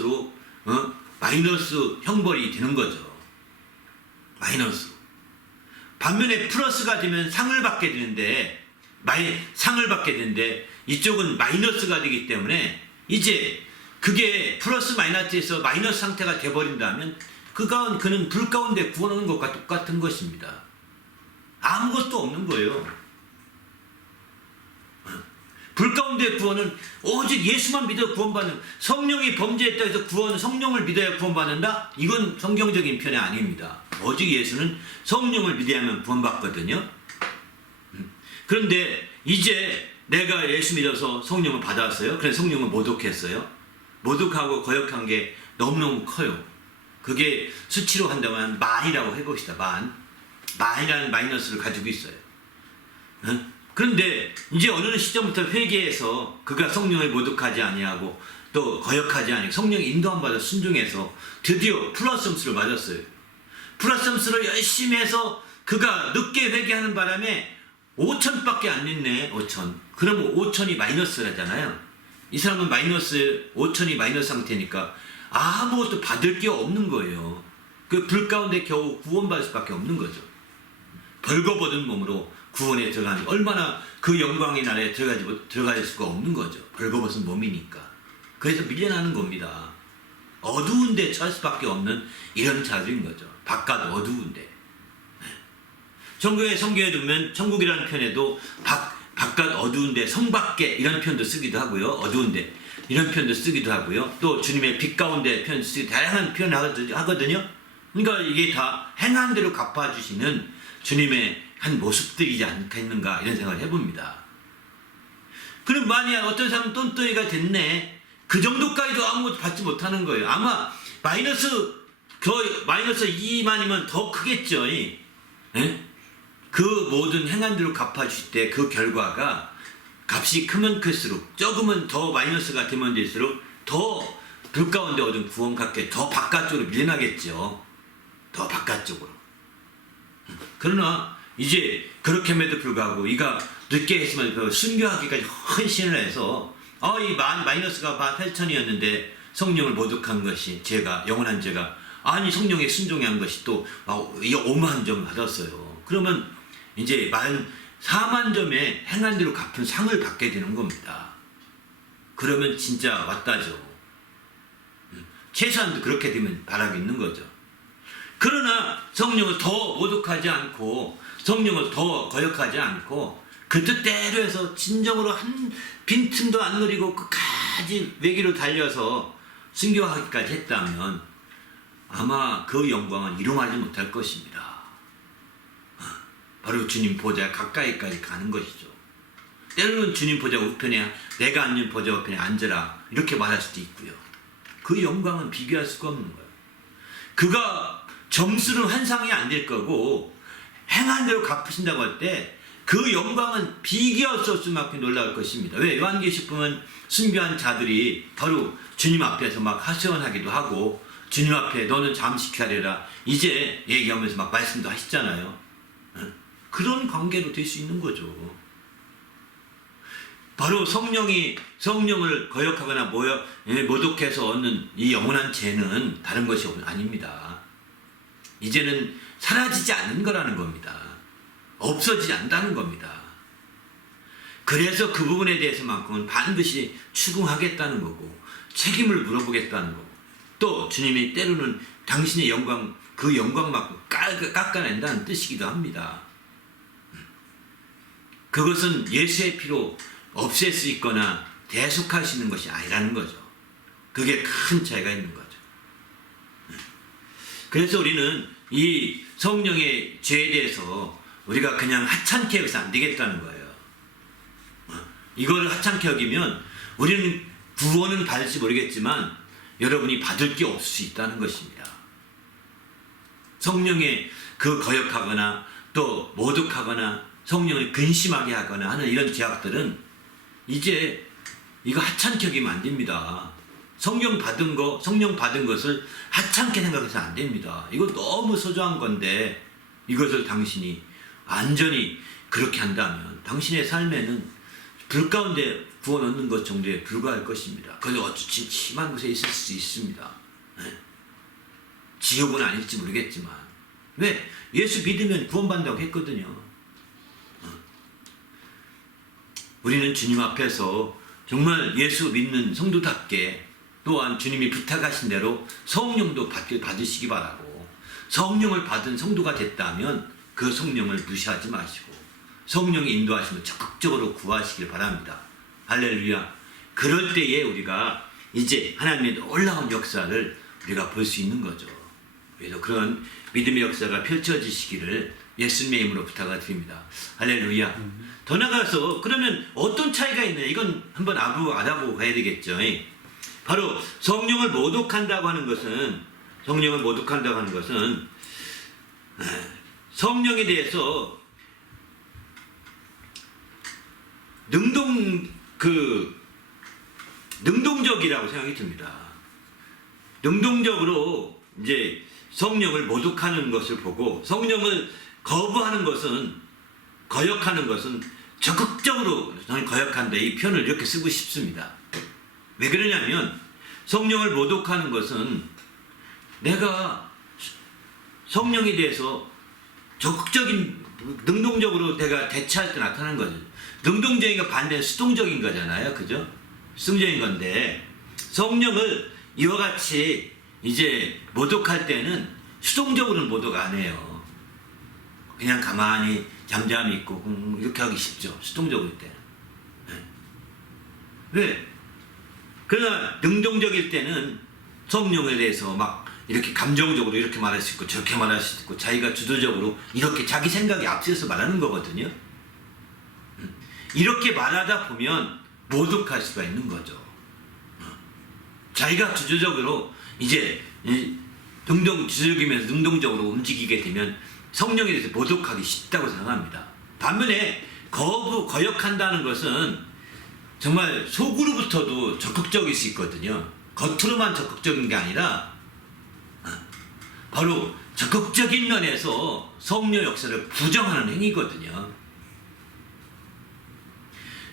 형벌이 되는 거죠. 마이너스. 반면에 플러스가 되면 상을 받게 되는데, 이쪽은 마이너스가 되기 때문에 이제 그게 플러스 마이너스에서 마이너스 상태가 돼버린다면 그는 불 가운데 구원하는 것과 똑같은 것입니다. 아무것도 없는 거예요. 불 가운데 구원은 오직 예수만 믿어 구원받는, 성령이 범죄했다 해서 성령을 믿어야 구원받는다? 이건 성경적인 편이 아닙니다. 오직 예수는 성령을 믿어야만 구원받거든요. 그런데 이제 내가 예수 믿어서 성령을 받았어요. 그래서 성령을 모독했어요. 모독하고 거역한 게 너무너무 커요. 그게 수치로 한다면 만이라고 해봅시다. 만이라는 마이너스를 가지고 있어요. 그런데 이제 어느 시점부터 회개해서 그가 성령을 모독하지 아니하고 또 거역하지 아니하고 성령의 인도함 받아 순종해서 드디어 플러스 점수를 맞았어요. 플러스 점수를 열심히 해서 그가 늦게 회개하는 바람에 5천밖에 안 냈네. 5천. 그러면 5천이 마이너스라잖아요. 이 사람은 5천이 마이너스 상태니까 아무것도 받을 게 없는 거예요. 그 불 가운데 겨우 구원받을 수밖에 없는 거죠. 벌거벗은 몸으로 구원에 들어가는, 얼마나 그 영광의 나라에 들어갈 수가 없는 거죠. 벌거벗은 몸이니까. 그래서 밀려나는 겁니다. 어두운 데 처할 수밖에 없는 이런 자들인 거죠. 바깥 어두운데. 성경에 두면 천국이라는 편에도 바깥 어두운데, 성 밖에 이런 표현도 쓰기도 하고요. 어두운데 이런 표현도 쓰기도 하고요. 또 주님의 빛 가운데 표현 쓰기, 다양한 표현 하거든요. 그러니까 이게 다 행한 대로 갚아주시는 주님의 한 모습들이지 않겠는가, 이런 생각을 해봅니다. 그럼 만약 어떤 사람은 똔똔이가 됐네, 그 정도까지도 아무것도 받지 못하는 거예요. 아마 마이너스 2만이면 더 크겠죠. 그 모든 행한 대로 갚아주실 때 그 결과가 값이 크면 클수록, 적으면 더 마이너스가 되면 될수록 더 불 가운데 얻은 구원 갖게 더 바깥쪽으로 밀려나겠죠. 더 바깥쪽으로. 그러나 이제 그렇게에도 불구하고 이가 늦게 했으면 그 순교하기까지 헌신을 해서 이 마이너스가 8천이었는데 성령을 모독한 것이 영원한 죄가, 아니 성령에 순종한 것이 또 5만 점 받았어요. 그러면 이제 4만 점에 행한 대로 갚은 상을 받게 되는 겁니다. 그러면 진짜 왔다죠. 최소한도 그렇게 되면 바람이 있는 거죠. 그러나 성령을 더 모독하지 않고 성령을 더 거역하지 않고 그 뜻대로 해서 진정으로 한 빈틈도 안 노리고 끝까지 외기로 달려서 순교하기까지 했다면 아마 그 영광은 이루어가지 못할 것입니다. 바로 주님 보좌 가까이까지 가는 것이죠. 때로는 주님 보좌 우편에 내가 앉는 보좌 우편에 앉으라 이렇게 말할 수도 있고요. 그 영광은 비교할 수가 없는 거예요. 그가 점수는 환상이 안 될 거고 행한 대로 갚으신다고 할 때 그 영광은 비교할 수 없을 만큼 놀라울 것입니다. 왜? 요한계시록 보면 순교한 자들이 바로 주님 앞에서 막 하소연하기도 하고 주님 앞에 너는 잠시 기다려라 이제 얘기하면서 막 말씀도 하시잖아요. 그런 관계로 될 수 있는 거죠. 바로 성령을 거역하거나 모독해서 얻는 이 영원한 죄는 다른 것이 아닙니다. 이제는 사라지지 않는 거라는 겁니다. 없어지지 않는다는 겁니다. 그래서 그 부분에 대해서만큼은 반드시 추궁하겠다는 거고 책임을 물어보겠다는 거고 또 주님이 때로는 당신의 영광 그 영광만큼 깎아낸다는 뜻이기도 합니다. 그것은 예수의 피로 없앨 수 있거나 대속할 수 있는 것이 아니라는 거죠. 그게 큰 차이가 있는 거죠. 그래서 우리는 이 성령의 죄에 대해서 우리가 그냥 하찮게 여기서 안 되겠다는 거예요. 이거를 하찮게 여기면 우리는 구원은 받을지 모르겠지만 여러분이 받을 게 없을 수 있다는 것입니다. 성령의 그 거역하거나 또 모독하거나 성령을 근심하게 하거나 하는 이런 죄악들은 이제 이거 하찮게 여기면 안 됩니다. 성령 받은 것을 하찮게 생각해서 안 됩니다. 이거 너무 소중한 건데 이것을 당신이 완전히 그렇게 한다면 당신의 삶에는 불 가운데 구원 얻는 것 정도에 불과할 것입니다. 그래서 어찌 심한 곳에 있을 수 있습니다. 지옥은 아닐지 모르겠지만 왜? 예수 믿으면 구원받는다고 했거든요. 우리는 주님 앞에서 정말 예수 믿는 성도답게 또한 주님이 부탁하신 대로 성령도 받으시기 바라고 성령을 받은 성도가 됐다면 그 성령을 무시하지 마시고 성령이 인도하시면 적극적으로 구하시길 바랍니다. 할렐루야. 그럴 때에 우리가 이제 하나님의 놀라운 역사를 우리가 볼 수 있는 거죠. 그래서 그런 믿음의 역사가 펼쳐지시기를 예수님의 이름으로 부탁을 드립니다. 할렐루야. 더 나가서 그러면 어떤 차이가 있나요? 이건 한번 알아보고 가야 되겠죠. 바로 성령을 모독한다고 하는 것은 성령에 대해서 능동적이라고 생각이 듭니다. 능동적으로 이제 성령을 모독하는 것을 보고 성령을 거역하는 것은 적극적으로 저는 거역한다 이 표현을 이렇게 쓰고 싶습니다. 왜 그러냐면 성령을 모독하는 것은 내가 성령에 대해서 적극적인 능동적으로 내가 대처할 때 나타나는 거죠. 능동적인 거 반대는 수동적인 거잖아요. 그죠? 수동적인 건데 성령을 이와 같이 이제 모독할 때는 수동적으로는 모독 안 해요. 그냥 가만히 잠잠히 있고 이렇게 하기 쉽죠. 수동적일 때. 왜? 그러나 능동적일 때는 성령에 대해서 막 이렇게 감정적으로 이렇게 말할 수 있고 저렇게 말할 수 있고 자기가 주도적으로 이렇게 자기 생각이 앞서서 말하는 거거든요. 이렇게 말하다 보면 모독할 수가 있는 거죠. 자기가 주도적으로 이제 주도적이면서 능동적으로 움직이게 되면 성령에 대해서 모독하기 쉽다고 생각합니다. 반면에 거역한다는 것은 정말 속으로부터도 적극적일 수 있거든요. 겉으로만 적극적인 게 아니라 바로 적극적인 면에서 성령 역사를 부정하는 행위거든요.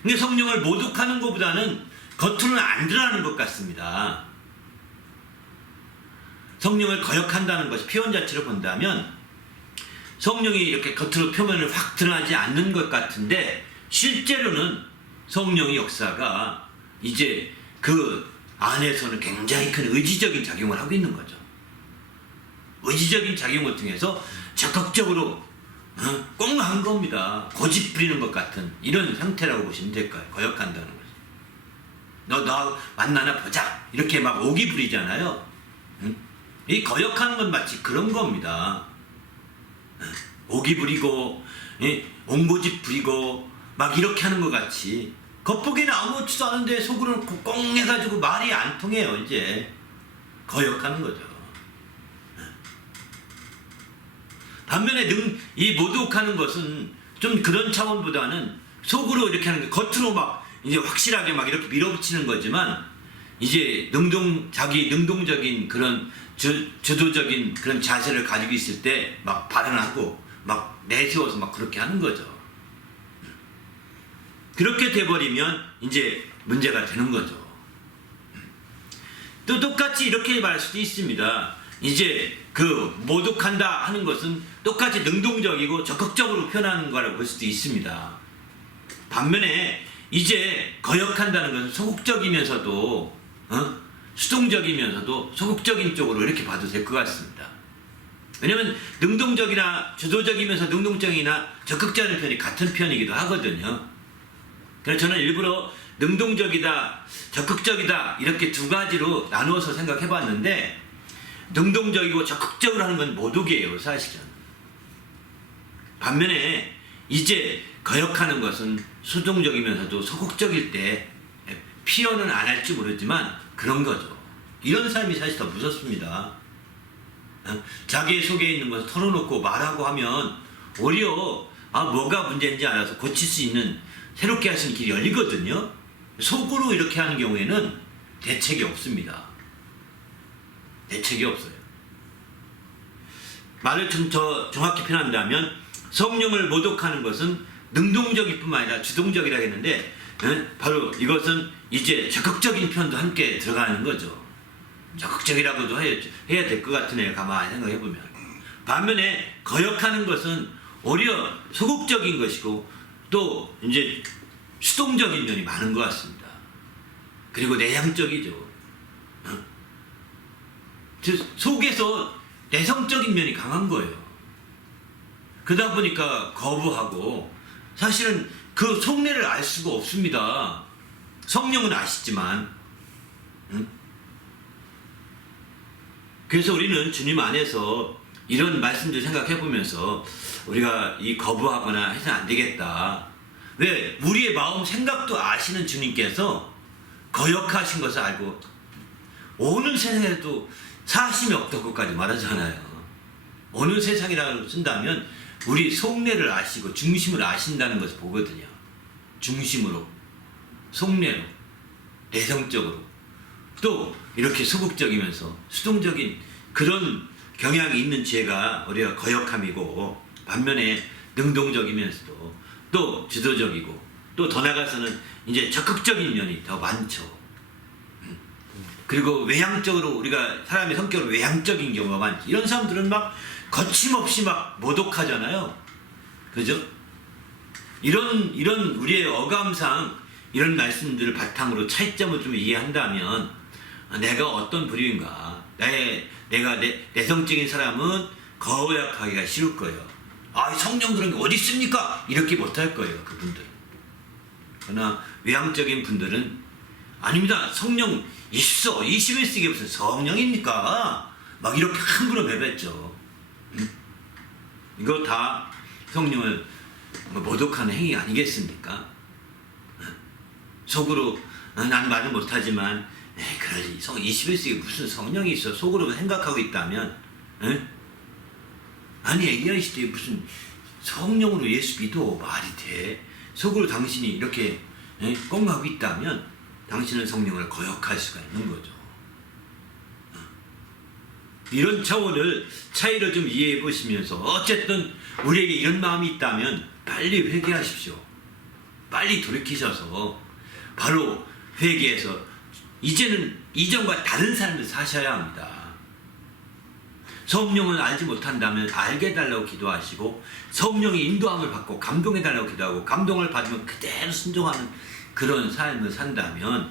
근데 성령을 모독하는 것보다는 겉으로는 안 드러나는 것 같습니다. 성령을 거역한다는 것이 표현 자체로 본다면 성령이 이렇게 겉으로 표면을 확 드러나지 않는 것 같은데 실제로는 성령의 역사가 이제 그 안에서는 굉장히 큰 의지적인 작용을 하고 있는 거죠. 의지적인 작용을 통해서 적극적으로 꽁한 겁니다. 고집 부리는 것 같은 이런 상태라고 보시면 될 거예요. 거역한다는 거죠. 너 만나나 보자 이렇게 막 오기 부리잖아요. 이 거역하는 건 마치 그런 겁니다. 오기 부리고 옹고집 부리고 막 이렇게 하는 것 같이 겉보기에는 아무렇지도 않은데 속으로는 꽁 해가지고 말이 안 통해요. 이제 거역하는 거죠. 반면에 이 모독하는 것은 좀 그런 차원보다는 속으로 이렇게 하는 게 겉으로 막 이제 확실하게 막 이렇게 밀어붙이는 거지만 이제 자기 능동적인 그런 주도적인 그런 자세를 가지고 있을 때 막 발언하고 막 내세워서 막 그렇게 하는 거죠. 그렇게 돼버리면 이제 문제가 되는 거죠. 또 똑같이 이렇게 말할 수도 있습니다. 이제 그 모독한다 하는 것은 똑같이 능동적이고 적극적으로 표현하는 거라고 볼 수도 있습니다. 반면에 이제 거역한다는 것은 소극적이면서도 수동적이면서도 소극적인 쪽으로 이렇게 봐도 될 것 같습니다. 왜냐하면 능동적이나 주도적이면서 능동적이나 적극적인 편이 같은 편이기도 하거든요. 그래서 저는 일부러 능동적이다, 적극적이다 이렇게 두 가지로 나누어서 생각해 봤는데 능동적이고 적극적으로 하는 건 모독이에요, 사실은. 반면에 이제 거역하는 것은 수동적이면서도 소극적일 때 피언은 안 할지 모르지만 그런 거죠. 이런 삶이 사실 더 무섭습니다. 자기 속에 있는 것을 털어놓고 말하고 하면 오히려 뭐가 문제인지 알아서 고칠 수 있는 새롭게 할 수 있는 길이 열리거든요. 속으로 이렇게 하는 경우에는 대책이 없습니다. 대책이 없어요. 말을 좀 더 정확히 표현한다면 성령을 모독하는 것은 능동적일 뿐만 아니라 주동적이라 했는데 바로 이것은 이제 적극적인 편도 함께 들어가는 거죠. 적극적이라고도 해야 될 것 같으네요. 가만히 생각해 보면. 반면에 거역하는 것은 오히려 소극적인 것이고 또 이제 수동적인 면이 많은 것 같습니다. 그리고 내향적이죠. 즉 속에서 내성적인 면이 강한 거예요. 그러다 보니까 거부하고 사실은 그 속내를 알 수가 없습니다. 성령은 아시지만. 그래서 우리는 주님 안에서 이런 말씀들 생각해 보면서 우리가 이 거부하거나 해서는 안 되겠다. 왜? 우리의 마음 생각도 아시는 주님께서 거역하신 것을 알고 오는 세상에도 사심이 없던 것까지 말하잖아요. 어느 세상이라고 쓴다면 우리 속내를 아시고 중심을 아신다는 것을 보거든요. 중심으로, 속내로, 내성적으로, 또 이렇게 소극적이면서 수동적인 그런 경향이 있는 죄가 우리가 거역함이고, 반면에 능동적이면서도 또 주도적이고 또 더 나아가서는 이제 적극적인 면이 더 많죠. 그리고 외향적으로 우리가 사람의 성격으로 외향적인 경우가 많지. 이런 사람들은 막 거침없이 막 모독하잖아요. 그죠? 이런 우리의 어감상 이런 말씀들을 바탕으로 차이점을 좀 이해한다면 내가 어떤 부류인가, 내가 내성적인 사람은 거역하기가 쉬울 거예요. 성령 그런 게 어디 있습니까? 이렇게 못할 거예요, 그분들은. 그러나 외향적인 분들은 아닙니다. 성령 있어. 21세기에 무슨 성령입니까? 막 이렇게 함부로 내뱉죠. 이거 다 성령을 모독하는 행위 아니겠습니까? 속으로 난 말을 못하지만 그러지 21세기에 무슨 성령이 있어 속으로 생각하고 있다면 아니 엘리야 시대에 무슨 성령으로 예수 믿어 말이 돼. 속으로 당신이 이렇게 꽁하고 있다면 당신은 성령을 거역할 수가 있는 거죠. 이런 차이를 좀 이해해 보시면서 어쨌든 우리에게 이런 마음이 있다면 빨리 회개하십시오. 빨리 돌이키셔서 바로 회개해서 이제는 이전과 다른 삶을 사셔야 합니다. 성령을 알지 못한다면 알게 해달라고 기도하시고, 성령의 인도함을 받고 감동해달라고 기도하고, 감동을 받으면 그대로 순종하는 그런 삶을 산다면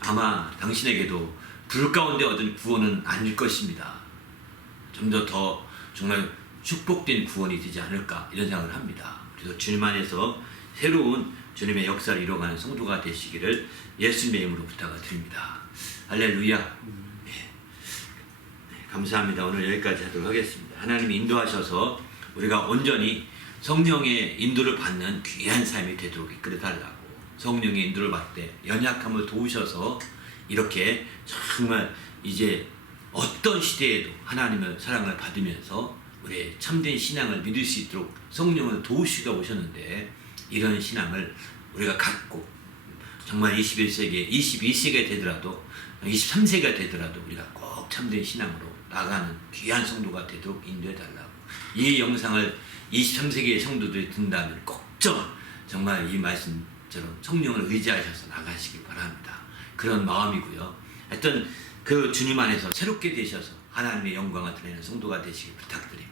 아마 당신에게도 불 가운데 얻은 구원은 아닐 것입니다. 좀 더 정말 축복된 구원이 되지 않을까 이런 생각을 합니다. 그래서 주님 안에서 새로운 주님의 역사를 이뤄가는 성도가 되시기를 예수님의 이름으로 부탁을 드립니다. 할렐루야. 네, 감사합니다. 오늘 여기까지 하도록 하겠습니다. 하나님이 인도하셔서 우리가 온전히 성령의 인도를 받는 귀한 삶이 되도록 이끌어달라고, 성령의 인도를 받되 연약함을 도우셔서 이렇게 정말 이제 어떤 시대에도 하나님의 사랑을 받으면서 우리의 참된 신앙을 믿을 수 있도록 성령을 도우시가 오셨는데, 이런 신앙을 우리가 갖고 정말 21세기에 22세기가 되더라도 23세기가 되더라도 우리가 꼭 참된 신앙으로 나가는 귀한 성도가 되도록 인도해달라고, 이 영상을 23세기의 성도들이 든다면 꼭 정말 이 말씀처럼 성령을 의지하셔서 나가시길 바랍니다. 그런 마음이고요. 하여튼 그 주님 안에서 새롭게 되셔서 하나님의 영광을 드리는 성도가 되시길 부탁드립니다.